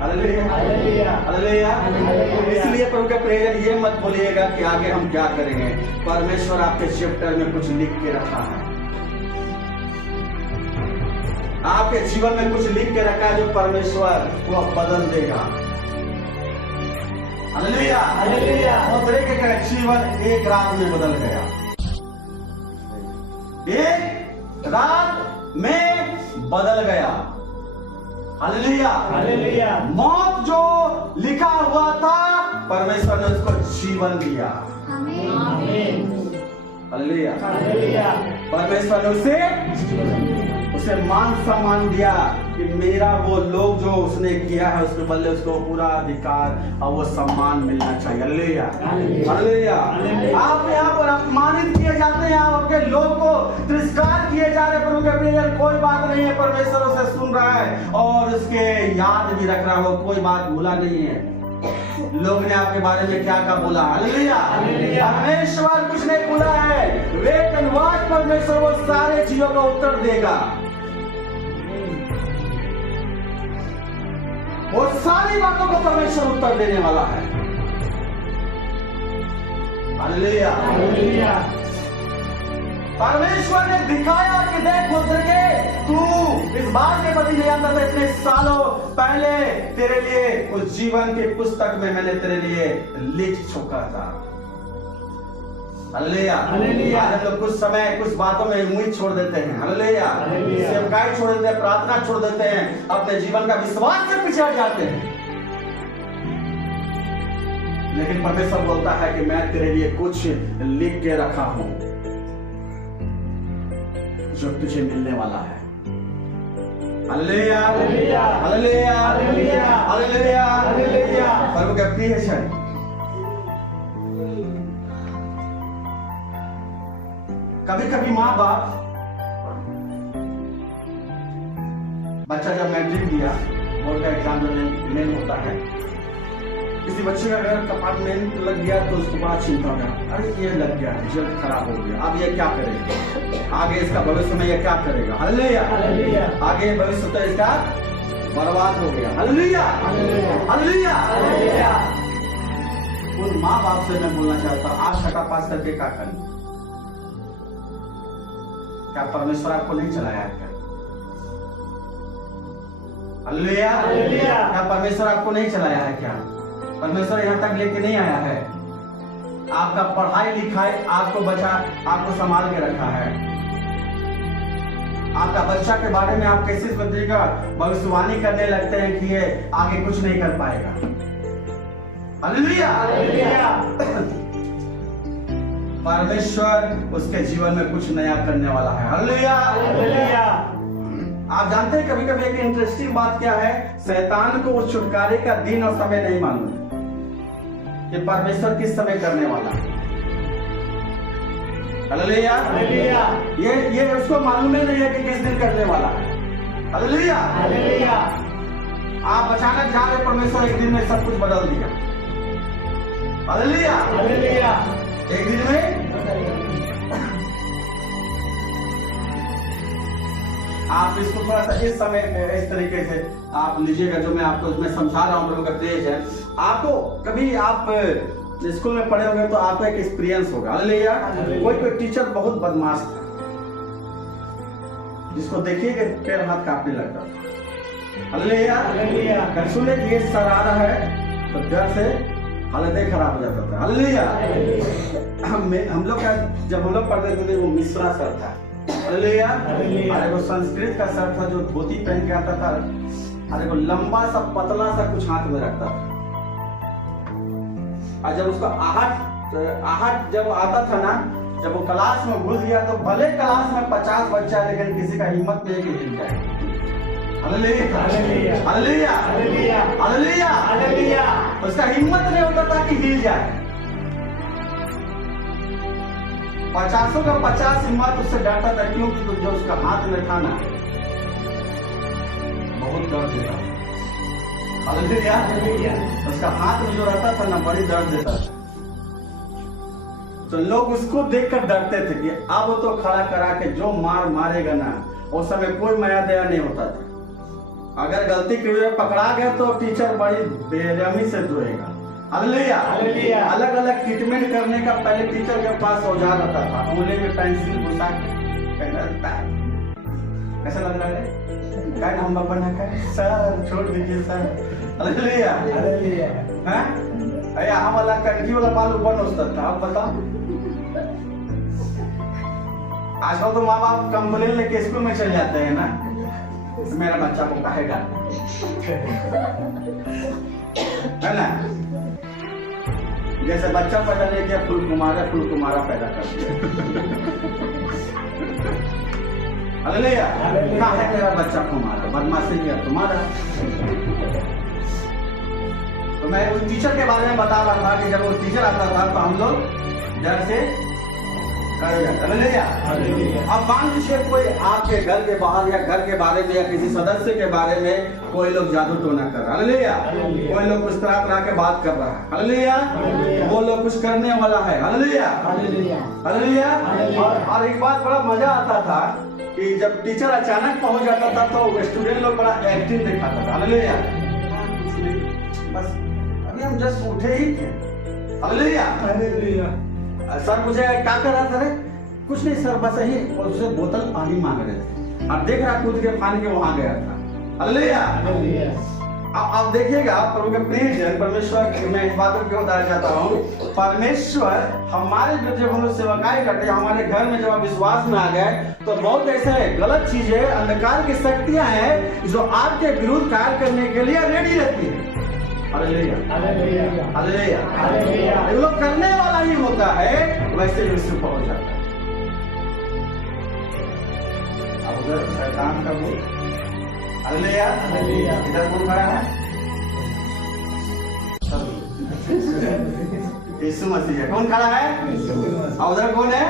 Hallelujah hallelujah hallelujah. हालेलुया। इसलिए प्रभु के प्रेरित ये मत बोलिएगा कि आगे हम क्या करेंगे। परमेश्वर आपके चैप्टर में कुछ लिख के रखा है, आपके जीवन में कुछ लिख के रखा है जो परमेश्वर वो बदल देगा। Hallelujah hallelujah. मोद्रिके का जीवन एक रात में बदल गया, एक रात में बदल गया। Hallelujah hallelujah. मौत जो लिखा हुआ था, परमेश्वर ने उसको जीवन दिया। आमीन। हालेलुया। हालेलुया। परमेश्वर ने उसे मान सम्मान दिया कि मेरा वो लोग जो उसने किया है उसके बदले उसको पूरा अधिकार और वो सम्मान मिलना चाहिए। Hallelujah hallelujah. आप यहाँ पर अपमानित किए जाते हैं, आप आपके लोग को तिरस्कार किए जा रहे हैं, प्रभु के प्रिय, कोई बात नहीं है। परमेश्वर उसे सुन रहा है और उसके याद भी रख रहा हो, कोई बात भूला नहीं है। लोग ने आपके बारे में क्या क्या बोला। हालेलुया। परमेश्वर कुछ नहीं बोला है। वेट एंड वॉच, परमेश्वर वो सारे चीजों का उत्तर देगा। वो सारी बातों को परमेश्वर उत्तर देने वाला है। Hallelujah hallelujah. परमेश्वर ने दिखाया कि देख मोद्रिके, तू इस बात के प्रति नहीं आता था। इतने सालों पहले तेरे लिए उस जीवन के पुस्तक में मैंने तेरे लिए लिख चुका था। Hallelujah hallelujah. आज हम लोग कुछ समय कुछ बातों में उम्मीद छोड़ देते हैं। Hallelujah hallelujah. सेवकाई छोड़ देते हैं, प्रार्थना छोड़ देते हैं, अपने जीवन का विश्वास से पिछड़ जाते हैं। लेकिन परमेश्वर बोलता है कि मैं तेरे लिए कुछ लिख के रखा हूं जो तुझे मिलने वाला है। Hallelujah hallelujah. Hallelujah hallelujah. Hallelujah hallelujah. प्रभु के प्रिय जन, कभी कभी माँ बाप, बच्चा जब मैट्रिक दिया, बोर्ड का एग्जाम जो मेन होता है, किसी बच्चे का अगर कपाट मेन लग गया तो उसको बड़ा चिंता होगा, अरे ये लग गया, रिजल्ट खराब हो गया, अब ये क्या करेगा, आगे इसका भविष्य में ये क्या करेगा। Hallelujah hallelujah. आगे भविष्य तो इसका बर्बाद हो गया। Hallelujah hallelujah. हालेलुया। हालेलुया। उन माँ बाप से मैं बोलना चाहता हूँ, आप छठा पास करके क्या करें? क्या परमेश्वर आपको नहीं चलाया है क्या? Hallelujah hallelujah. क्या परमेश्वर आपको नहीं चलाया है क्या? परमेश्वर यहाँ तक लेके नहीं आया है। आपका पढ़ाई लिखाई आपको बचा, आपको संभाल के रखा है। आपका बच्चा के बारे में आप कैसे सोचिएगा, भविष्यवाणी करने लगते हैं कि ये आगे कुछ नहीं कर पाएगा। Hallelujah hallelujah. परमेश्वर उसके जीवन में कुछ नया करने वाला है। Hallelujah hallelujah. आप जानते हैं कभी कभी एक इंटरेस्टिंग बात क्या है, शैतान को उस छुटकारे का दिन और समय नहीं मालूम कि परमेश्वर किस समय करने वाला है। Hallelujah hallelujah. ये उसको मालूम ही नहीं है कि किस दिन करने वाला है। Hallelujah hallelujah. आप अचानक जा रहे, परमेश्वर एक दिन में सब कुछ बदल दिया। Hallelujah hallelujah. एक दिन में आप इसको थोड़ा सा इस समय इस तरीके से आप लीजिएगा, जो मैं आपको मैं समझा रहा हूँ प्रभु का तेज है। आपको कभी आप स्कूल में पढ़े होंगे तो आपको एक एक्सपीरियंस होगा। हालेलुया कोई टीचर बहुत बदमाश था, जिसको देखिए कि पैर हाथ कांपने लगता था। Hallelujah hallelujah. कभी सुने कि ये सर आ रहा है तो डर से हालत खराब हो जाता था। हालेलुया हम लोग का जब हम लोग पढ़ते थे वो मिश्रा सर था, हालेलुया। हालेलुया। अरे वो संस्कृत का शब्द था जो धोती पहन के आता था, अरे वो लंबा सा पतला सा कुछ हाथ में रखता था, और जब उसका आहट जब आता था ना, जब वो क्लास में घुस गया तो भले क्लास में 50 बच्चा, लेकिन किसी का हिम्मत नहीं कि हिल जाए। Hallelujah hallelujah. Hallelujah hallelujah. Hallelujah. Hallelujah. उसका हिम्मत नहीं होता था कि हिल जाए। 50 का 50 हिम्मत उससे डरता था, क्योंकि जो उसका हाथ में था ना बहुत दर्द देता था। हालेलुया। हालेलुया। उसका हाथ में जो रहता था ना बड़ी दर्द देता था, तो लोग उसको देखकर डरते थे कि अब तो खड़ा करा के जो मारेगा ना, उस समय कोई माया दया नहीं होता था। अगर गलती की पकड़ा गया तो टीचर बड़ी बेरहमी से धोएगा। हालेलुया। हालेलुया। अलग अलग ट्रीटमेंट करने का पहले टीचर के पास औजार रहता था, उंगली में पेंसिल घुसा के कैसा लग रहा है, क्या नंबर बना कर सर छोड़ दीजिए सर। Hallelujah hallelujah. हैं? अरे हम वाला कनकी वाला बाल ऊपर नोचता था। आप बताओ, आजकल तो माँ बाप कंप्लेन लेके स्कूल में चले जाते हैं ना, मेरा बच्चा को कहेगा, है ना? जैसे बच्चा पैदा नहीं किया, फूल कुमारा पैदा कर दिया। हालेलुया। हालेलुया। कहाँ है मेरा बच्चा कुमारा, बदमाशी किया तुम्हारा। तो मैं उस टीचर के बारे में बता रहा था कि जब वो टीचर आता था तो हम लोग डर से हालेलुया। हालेलुया। अब मान लीजिए कोई आपके घर के बाहर या घर के बारे में या किसी सदस्य के बारे में कोई लोग जादू टोना कर रहा है। हालेलुया। हालेलुया। कोई लोग कुछ तरह के बात कर रहा है। हालेलुया। हालेलुया। वो लोग कुछ करने वाला है। Hallelujah hallelujah. हालेलुया। हालेलुया। और एक बात बड़ा मजा आता था कि जब टीचर अचानक पहुंच जाता था तो स्टूडेंट लोग बड़ा एक्टिव दिखाता था। हालेलुया। बस अभी हम जस्ट उठे ही थे। हालेलुया। हालेलुया। सर मुझे क्या कर रहा था रे? कुछ नहीं सर, बस यही उससे बोतल पानी मांग रहे थे, अब देख रहा कूद के फान के वहां गया था। हालेलुया। हालेलुया। अब देखिएगा प्रभु के प्रिय जन, परमेश्वर मैं इस बात को क्यों बताना चाहता हूँ, परमेश्वर हमारे जब हम लोग सेवकाई करते हैं, हमारे घर में जब आप विश्वास में आ गए तो बहुत ऐसे गलत चीजें, अंधकार की शक्तियां हैं जो आपके विरुद्ध कार्य करने के लिए रेडी रहती है। हालेलुया। हालेलुया। हालेलुया। हालेलुया। ये लोग करने वाला ही होता है, वैसे यीशु पहुंच जाता है। अब उधर शैतान का वो हालेलुया। हालेलुया। इधर कौन खड़ा है? यीशु मसीह है। कौन खड़ा है? और उधर कौन है?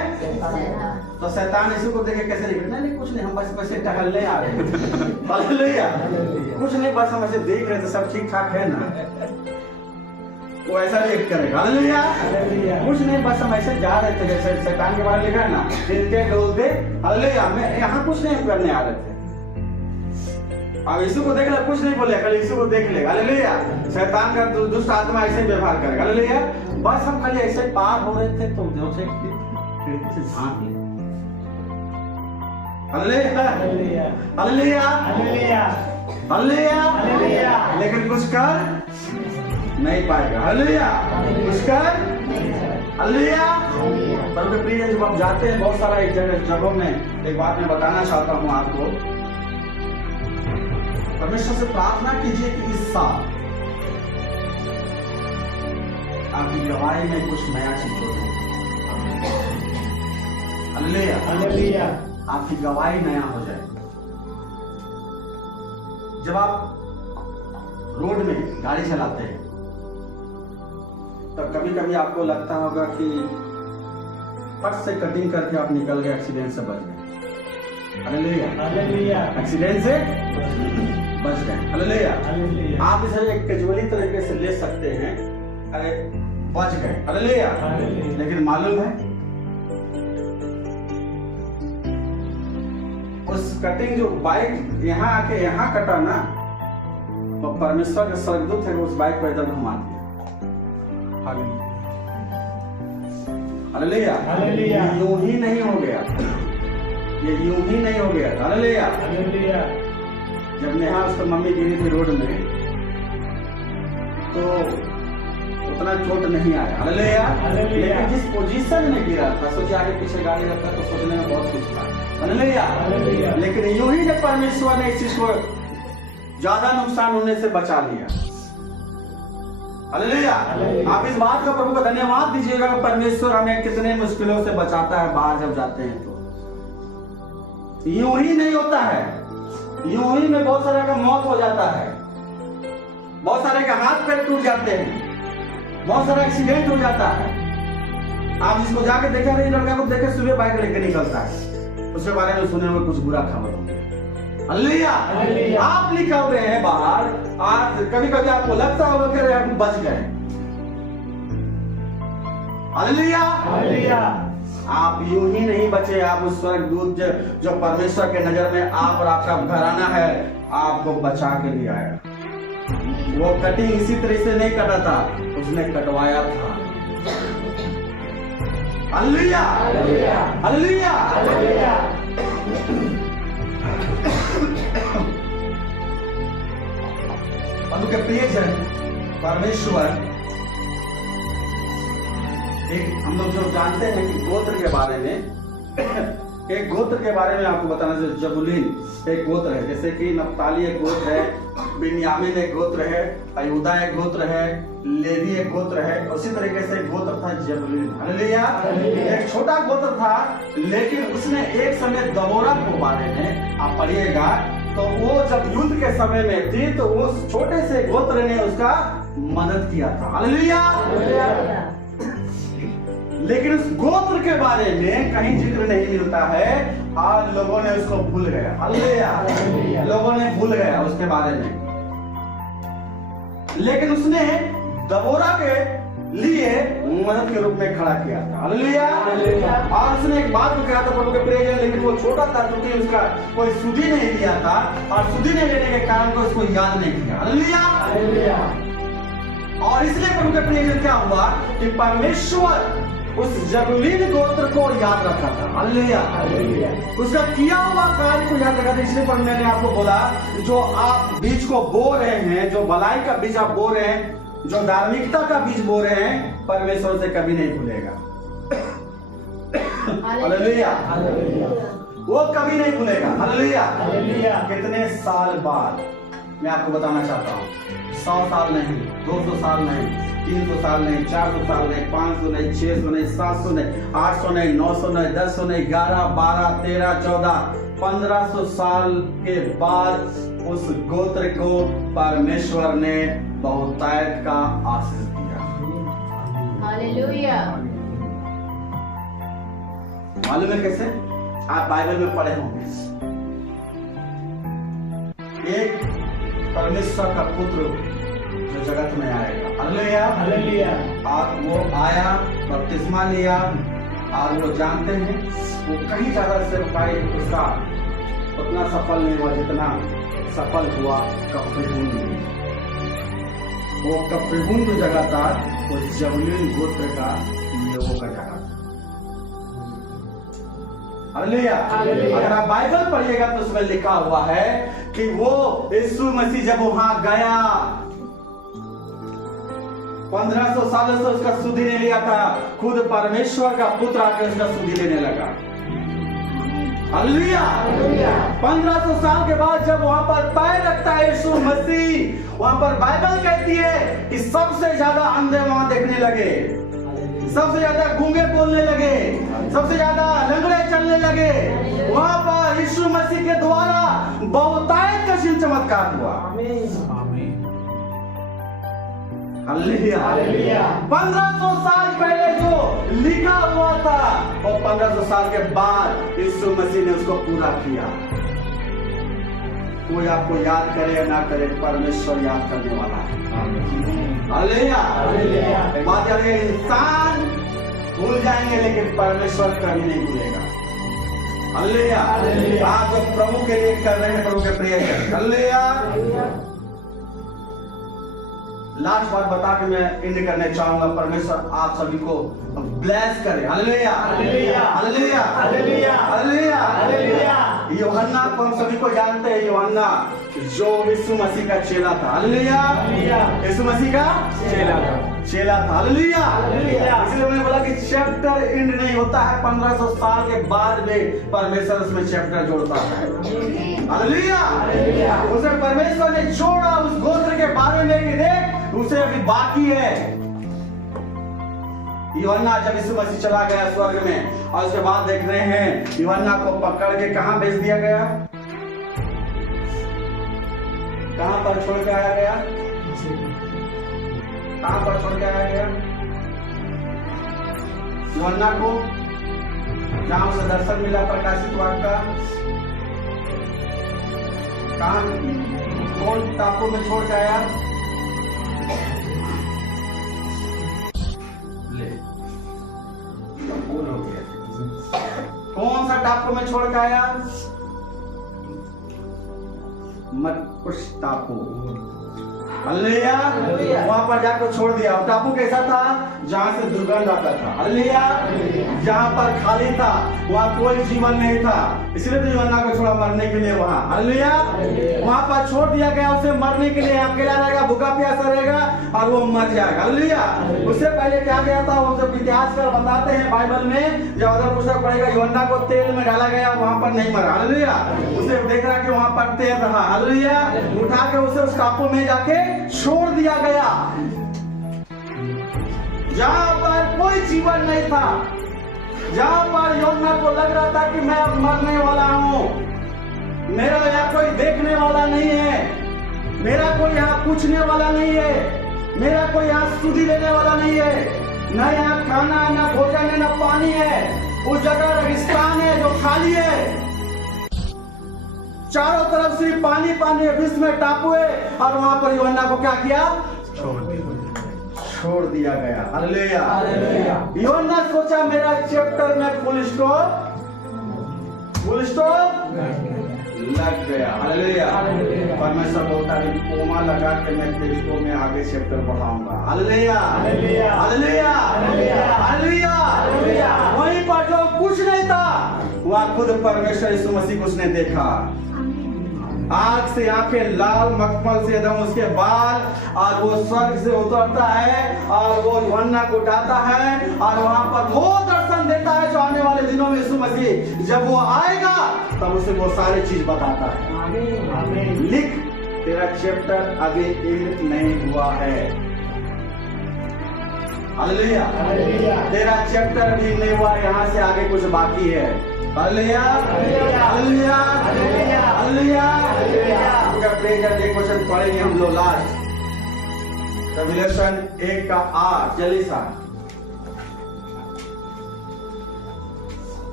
तो शैतान यीशु को देखे कैसे लिख, नहीं कुछ नहीं, हम बस टहलने आ रहे हैं। हालेलुया। कुछ नहीं, बस हम ऐसे देख रहे थे, सब ठीक ठाक है ना, वो ऐसा रिएक्ट करेगा। हालेलुया। हालेलुया। कुछ नहीं, बस हम ऐसे जा रहे थे, जैसे शैतान के बारे में लिखा है ना, हिलते डोलते। हालेलुया। मैं यहाँ कुछ नहीं करने आ रहे थे। अब यीशु को देख ले, कुछ नहीं बोले, कल यीशु को देख ले। हालेलुया। शैतान का दुष्ट आत्मा ऐसे व्यवहार करेगा। हालेलुया। बस हम खाली ऐसे पार हो रहे थे तो खिड़की से झांक ले। Hallelujah. Hallelujah. Hallelujah. Hallelujah. Hallelujah. Hallelujah. लेकिन कुछ कर नहीं पाएगा। हालेलुया। कुछ कर। हालेलुया। प्रभु के प्रिय जब आप जाते हैं बहुत सारा एक जगहों में, एक बात मैं बताना चाहता हूँ आपको, परमेश्वर से प्रार्थना कीजिए कि इस साल आपकी गवाही में कुछ नया चीज हो जाए। हालेलुया। हालेलुया। आपकी गवाही नया हो जाए। जब आप रोड में गाड़ी चलाते हैं तो कभी कभी आपको लगता होगा कि फट से कटिंग करके आप निकल गए, एक्सीडेंट से बच गए। हालेलुया। हालेलुया। एक्सीडेंट से बच गए। हालेलुया। हालेलुया। आप इसे एक कैजुअली तरीके से ले सकते हैं, अरे बच गए। हालेलुया। हालेलुया। लेकिन मालूम है उस कटिंग जो बाइक यहाँ आके यहाँ कटा ना, तो परमेश्वर के स्वर्गदूत है उस बाइक को इधर घुमा दिया। हालेलुया। हालेलुया। ये यूं ही नहीं हो गया, ये यूं ही नहीं हो गया। हालेलुया। हालेलुया। जब नेहा उसकी मम्मी गिरी थी रोड में, तो उतना चोट नहीं आया। हालेलुया। हालेलुया। लेकिन जिस पोजीशन में गिरा था, सोचिए आगे पीछे गाड़ी रखा तो सोचने में बहुत कुछ था। हालेलुया। हालेलुया। लेकिन यूं ही जब परमेश्वर ने इस चीज को ज्यादा नुकसान होने से बचा लिया। हालेलुया। हालेलुया। आप इस बात का प्रभु को धन्यवाद दीजिएगा कि परमेश्वर हमें कितने मुश्किलों से बचाता है बाहर जब जाते हैं तो। यूं ही नहीं होता है, यूं ही में बहुत सारे का मौत हो जाता है, बहुत सारे के हाथ पैर टूट जाते हैं, बहुत सारा एक्सीडेंट हो जाता है। आप जिसको जाके देखे रहे लड़का को देखे सुबह बाइक लेके निकलता है, उसके बारे में सुने हुए कुछ बुरा खबर हो। हालेलुया। आप निकल रहे हैं बाहर, आज कभी कभी आपको लगता होगा कि हम बच गए। हालेलुया। हालेलुया। आप यूं ही नहीं बचे, आप उस स्वर्गदूत जो परमेश्वर के नजर में आप और आपका घराना है, आपको बचा के लिए आया। वो कटिंग इसी तरह से नहीं कटा था, उसने कटवाया था। हालेलुया। हालेलुया। हालेलुया। प्रभु के प्रियजन, परमेश्वर एक हम लोग जो जानते हैं कि गोत्र के बारे में एक गोत्र के बारे में आपको बताना चाहिए। जबूलून एक गोत्र है, जैसे कि नप्ताली एक गोत्र है, बिन्यामीन एक गोत्र है, यहूदा एक गोत्र है, लेवी एक गोत्र है। उसी तरीके से एक गोत्र था जबूलून। हालेलुया। एक छोटा गोत्र था, लेकिन उसने एक समय दबोरा को बारे में आप पढ़िएगा तो वो जब युद्ध के समय में थी तो उस छोटे से गोत्र ने उसका मदद किया था। हालेलुया। लेकिन उस गोत्र के बारे में कहीं जिक्र नहीं मिलता है, आज लोगों ने उसको भूल गया। हालेलुया। लोगों ने भूल गया उसके बारे में, लेकिन उसने दबोरा के लिए मदद के रूप में खड़ा किया था। हालेलुया। और उसने एक बात को कहा था प्रभु के प्रियजन, लेकिन वो छोटा था क्योंकि उसका कोई सुधि नहीं लिया था, और सुधि नहीं लेने के कारण को उसको याद नहीं किया। हालेलुया। और इसलिए प्रभु के प्रियजन क्या हुआ कि परमेश्वर उस जबूलून गोत्र को याद रखा था। हालेलुया। उसका किया हुआ कार्य को याद रखा था। इसलिए पर मैंने आपको बोला, जो आप बीज को बो रहे हैं, जो भलाई का बीज आप बो रहे हैं, जो धार्मिकता का बीज बो रहे हैं, परमेश्वर से कभी नहीं भूलेगा। हालेलुया। वो कभी नहीं भूलेगा। हालेलुया। कितने साल बाद मैं आपको बताना चाहता हूँ, 100 साल नहीं, 200 साल नहीं, 300 साल नहीं, 400 साल नहीं, 500 नहीं, 600 नहीं, 700 नहीं, 800 नहीं, 900 नहीं, 1000 नहीं, 11, 12, 13, 14, 1500 साल के बाद उस गोत्र को परमेश्वर ने बहुतायत का आशीष दिया। हालेलुया। मालूम है कैसे? आप बाइबल में पढ़े होंगे, एक परमेश्वर का पुत्र जो जगत में आएगा। हालेलुया। और वो आया, बपतिस्मा लिया, और वो जानते हैं वो कहीं ज्यादा सेवकाई उसका उतना सफल नहीं हुआ जितना सफल हुआ कफरनहूम में। वो कफरनहूम जो जगह था वो जबूलून गोत्र का लोगों का जगह था। हालेलुया। अगर आप बाइबल पढ़िएगा तो उसमें लिखा हुआ है कि वो यीशु मसीह जब वहां गया, 1500 सालों से उसका सुधि नहीं लिया था, खुद परमेश्वर का पुत्र आकर उसका सुधि लेने लगा। हालेलुया। 1500 साल के बाद जब वहां पर पैर रखता है यीशु मसीह, वहां पर बाइबल कहती है कि सबसे ज्यादा अंधे वहां देखने लगे, सबसे ज्यादा गूंगे बोलने लगे, सबसे ज्यादा लंगड़े चलने लगे। वहां पर यीशु मसीह के द्वारा बहुतायत का चिन्ह चमत्कार हुआ। हालेलुया। 1500 साल पहले जो लिखा हुआ था, और 1500 साल के बाद यीशु मसीह ने उसको पूरा किया। कोई आपको याद करे या ना करे, परमेश्वर याद करने वाला है। हालेलुया। एक बात याद है, इंसान भूल जाएंगे लेकिन परमेश्वर कभी नहीं भूलेगा। हालेलुया। आप जो प्रभु के लिए कर रहे हैं, प्रभु के प्रिय हैं। हालेलुया। लास्ट बात बता के मैं एंड करने चाहूंगा। परमेश्वर आप सभी को ब्लेस करे। हालेलुया। हालेलुया। हालेलुया। यूहन्ना को हम सभी को जानते हैं, यूहन्ना जो यीशु मसीह का चेला था। हालेलुया। यीशु मसीह का चेला था। चेला था। हालेलुया। हालेलुया। इसलिए मैंने बोला कि चैप्टर एंड नहीं होता है, 1500 साल के बाद भी परमेश्वर उसमें चैप्टर जोड़ता है। हालेलुया। उसे परमेश्वर ने जोड़ा उस गोत्र के बारे में कि देख उसे अभी बाकी है। यूहन्ना जब यीशु मसीह चला गया स्वर्ग में और उसके बाद देख रहे हैं यूहन्ना को पकड़ के कहां भेज दिया गया, कहां पर छोड़ के आया गया, कहां पर छोड़ के आया गया यूहन्ना को, जहां उसे दर्शन मिला प्रकाशित वाक्य का, कहां कौन टापू में छोड़ के आया, कौन सा टापू में छोड़ के आया, मरकुश टापू। हालेलुया। वहां पर जाकर छोड़ दिया। और टापू कैसा था, जहां से दुर्गंध आता था। हालेलुया। जहां पर खाली था, वहां कोई जीवन नहीं था, इसलिए तो यूहन्ना को छोड़ा मरने के लिए वहां। हालेलुया। वहां पर छोड़ दिया गया उसे मरने के लिए, अकेला रहेगा, भूखा प्यासा रहेगा और वो मर जाएगा। हालेलुया। उससे पहले क्या गया था, वो सब इतिहास कर बताते हैं बाइबल में, जब अगर पुस्तक पढ़ेगा यूहन्ना को तेल में डाला गया, वहां पर नहीं मरा। हालेलुया। उसे देख रहा कि वहां पर तेल रहा। हालेलुया। उठा के उसे उस टापू में जाके छोड़ दिया गया, जहां पर कोई जीवन नहीं था, जहां पर यूहन्ना को लग रहा था कि मैं अब मरने वाला हूं, मेरा यहाँ कोई देखने वाला नहीं है, मेरा कोई यहाँ पूछने वाला नहीं है, मेरा कोई यहाँ सुधि लेने वाला नहीं है, न यहाँ खाना है, न भोजन है, न पानी है। उस जगह रेगिस्तान है जो खाली है, चारों तरफ से पानी पानी है, बीच में टापू है, और वहां पर यूहन्ना को क्या किया, छोड़ दिया गया। हालेलुया। यूहन्ना सोचा मेरा चैप्टर में फुल स्टॉप लग गया। हालेलुया। परमेश्वर बोलता है कोमा लगा के मैं तेरे में आगे चैप्टर बढ़ाऊंगा। हालेलुया। हालेलुया। हालेलुया। वहीं पर जो कुछ नहीं था, वहां खुद परमेश्वर यीशु मसीह को उसने देखा। आग से आंखें लाल, मखमल से एकदम उसके बाल, और वो स्वर्ग से उतरता है और वो यूहन्ना को उठाता है और वहां पर वो दर्शन देता है जो आने वाले दिनों में यीशु मसीह जब वो आएगा तब उसे वो सारी चीज बताता है। आमीन। लिख, तेरा चैप्टर अभी एंड नहीं हुआ है। हालेलुया। तेरा चैप्टर भी नहीं हुआ, यहाँ से आगे कुछ बाकी है। हालेलुया। हालेलुया। हालेलुया। उसका प्रेजर एक क्वेश्चन पढ़ेंगे हम लोग लास्ट, रेवलेशन 1 का 8, जल्दी सा।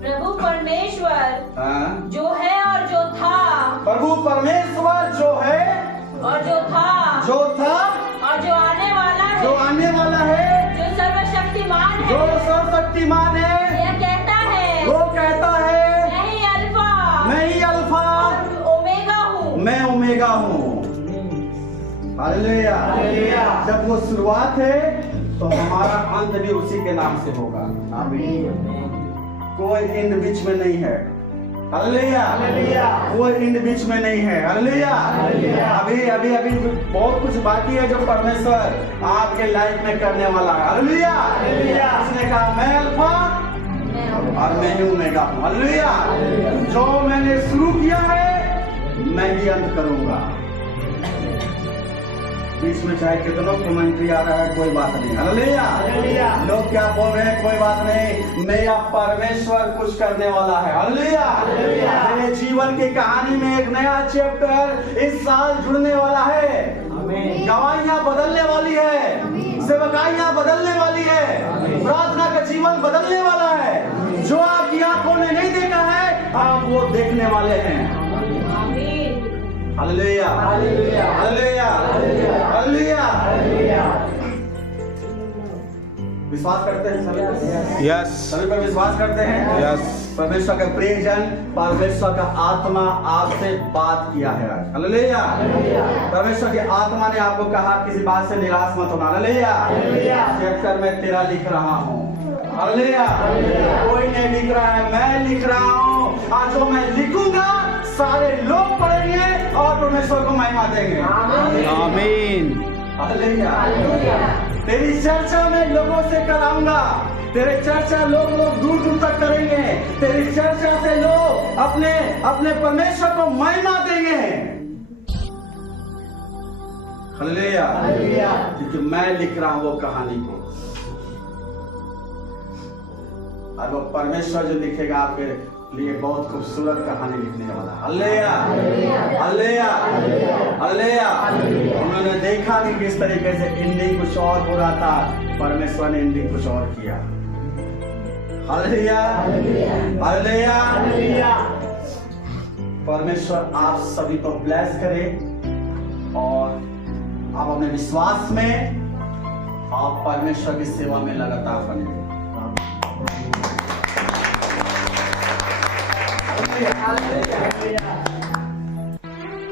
प्रभु परमेश्वर जो है और जो था, प्रभु परमेश्वर जो है और जो था और जो आने वाला है, जो आने वाला है, जो सर्वशक्तिमान है, जो सर्वशक्तिमान है, यह कहता है, वो कहता है मैं ही अल्फा और ओमेगा हूँ। मैं ओमेगा हूँ। हालेलुया। जब वो शुरुआत है तो हमारा अंत भी उसी के नाम से होगा। आमीन। कोई एंड बीच में नहीं है। हालेलुया। कोई एंड बीच में नहीं है। हालेलुया। अभी अभी अभी बहुत कुछ बाकी है जो परमेश्वर आपके लाइफ में करने वाला है। हालेलुया। उसने कहा मैं अल्फा और मैं ही ओमेगा हूँ। हालेलुया। जो मैंने शुरू किया है मैं ही अंत करूंगा। बीच में चाहे कितना कमेंट्री आ रहा है, कोई बात नहीं। हालेलुया। लोग क्या बोल रहे हैं, कोई बात नहीं, मेरा परमेश्वर कुछ करने वाला है। हालेलुया। मेरे जीवन की कहानी में एक नया चैप्टर इस साल जुड़ने वाला है। गवाहियां बदलने वाली है, सेवकाइयां बदलने वाली है, प्रार्थना का जीवन बदलने वाला है। जो आपकी आंखों ने नहीं देखा है आप वो देखने वाले हैं। हालेलुया। हालेलुया। हालेलुया। विश्वास करते हैं सभी? यस। सभी पर विश्वास करते हैं? यस। परमेश्वर का प्रियजन, परमेश्वर का आत्मा आपसे बात किया है आज। हालेलुया। परमेश्वर की आत्मा ने आपको कहा किसी बात से निराश मत होना। हालेलुया। चैप्टर में तेरा लिख रहा हूँ। हालेलुया। कोई नहीं लिख रहा है, मैं लिख रहा हूँ। आज जो मैं लिखूंगा सारे लोग पढ़ेंगे और परमेश्वर को महिमा देंगे। आमीन। हालेलुया। तेरी चर्चा में लोगों से कराऊंगा, तेरे चर्चा लोग दूर दूर तक करेंगे, तेरी चर्चा से लोग अपने अपने परमेश्वर को महिमा देंगे। हालेलुया। क्योंकि मैं लिख रहा हूं वो कहानी को, और वो परमेश्वर जो लिखेगा आपके लिए बहुत खूबसूरत कहानी लिखने वाला। Hallelujah, hallelujah, hallelujah. उन्होंने देखा कि किस तरीके से एंडिंग कुछ और हो रहा था, परमेश्वर ने एंडिंग कुछ और किया। Hallelujah, hallelujah. परमेश्वर आप सभी को ब्लेस करे और आप अपने विश्वास में आप परमेश्वर की सेवा में लगातार बने। हालेलुया।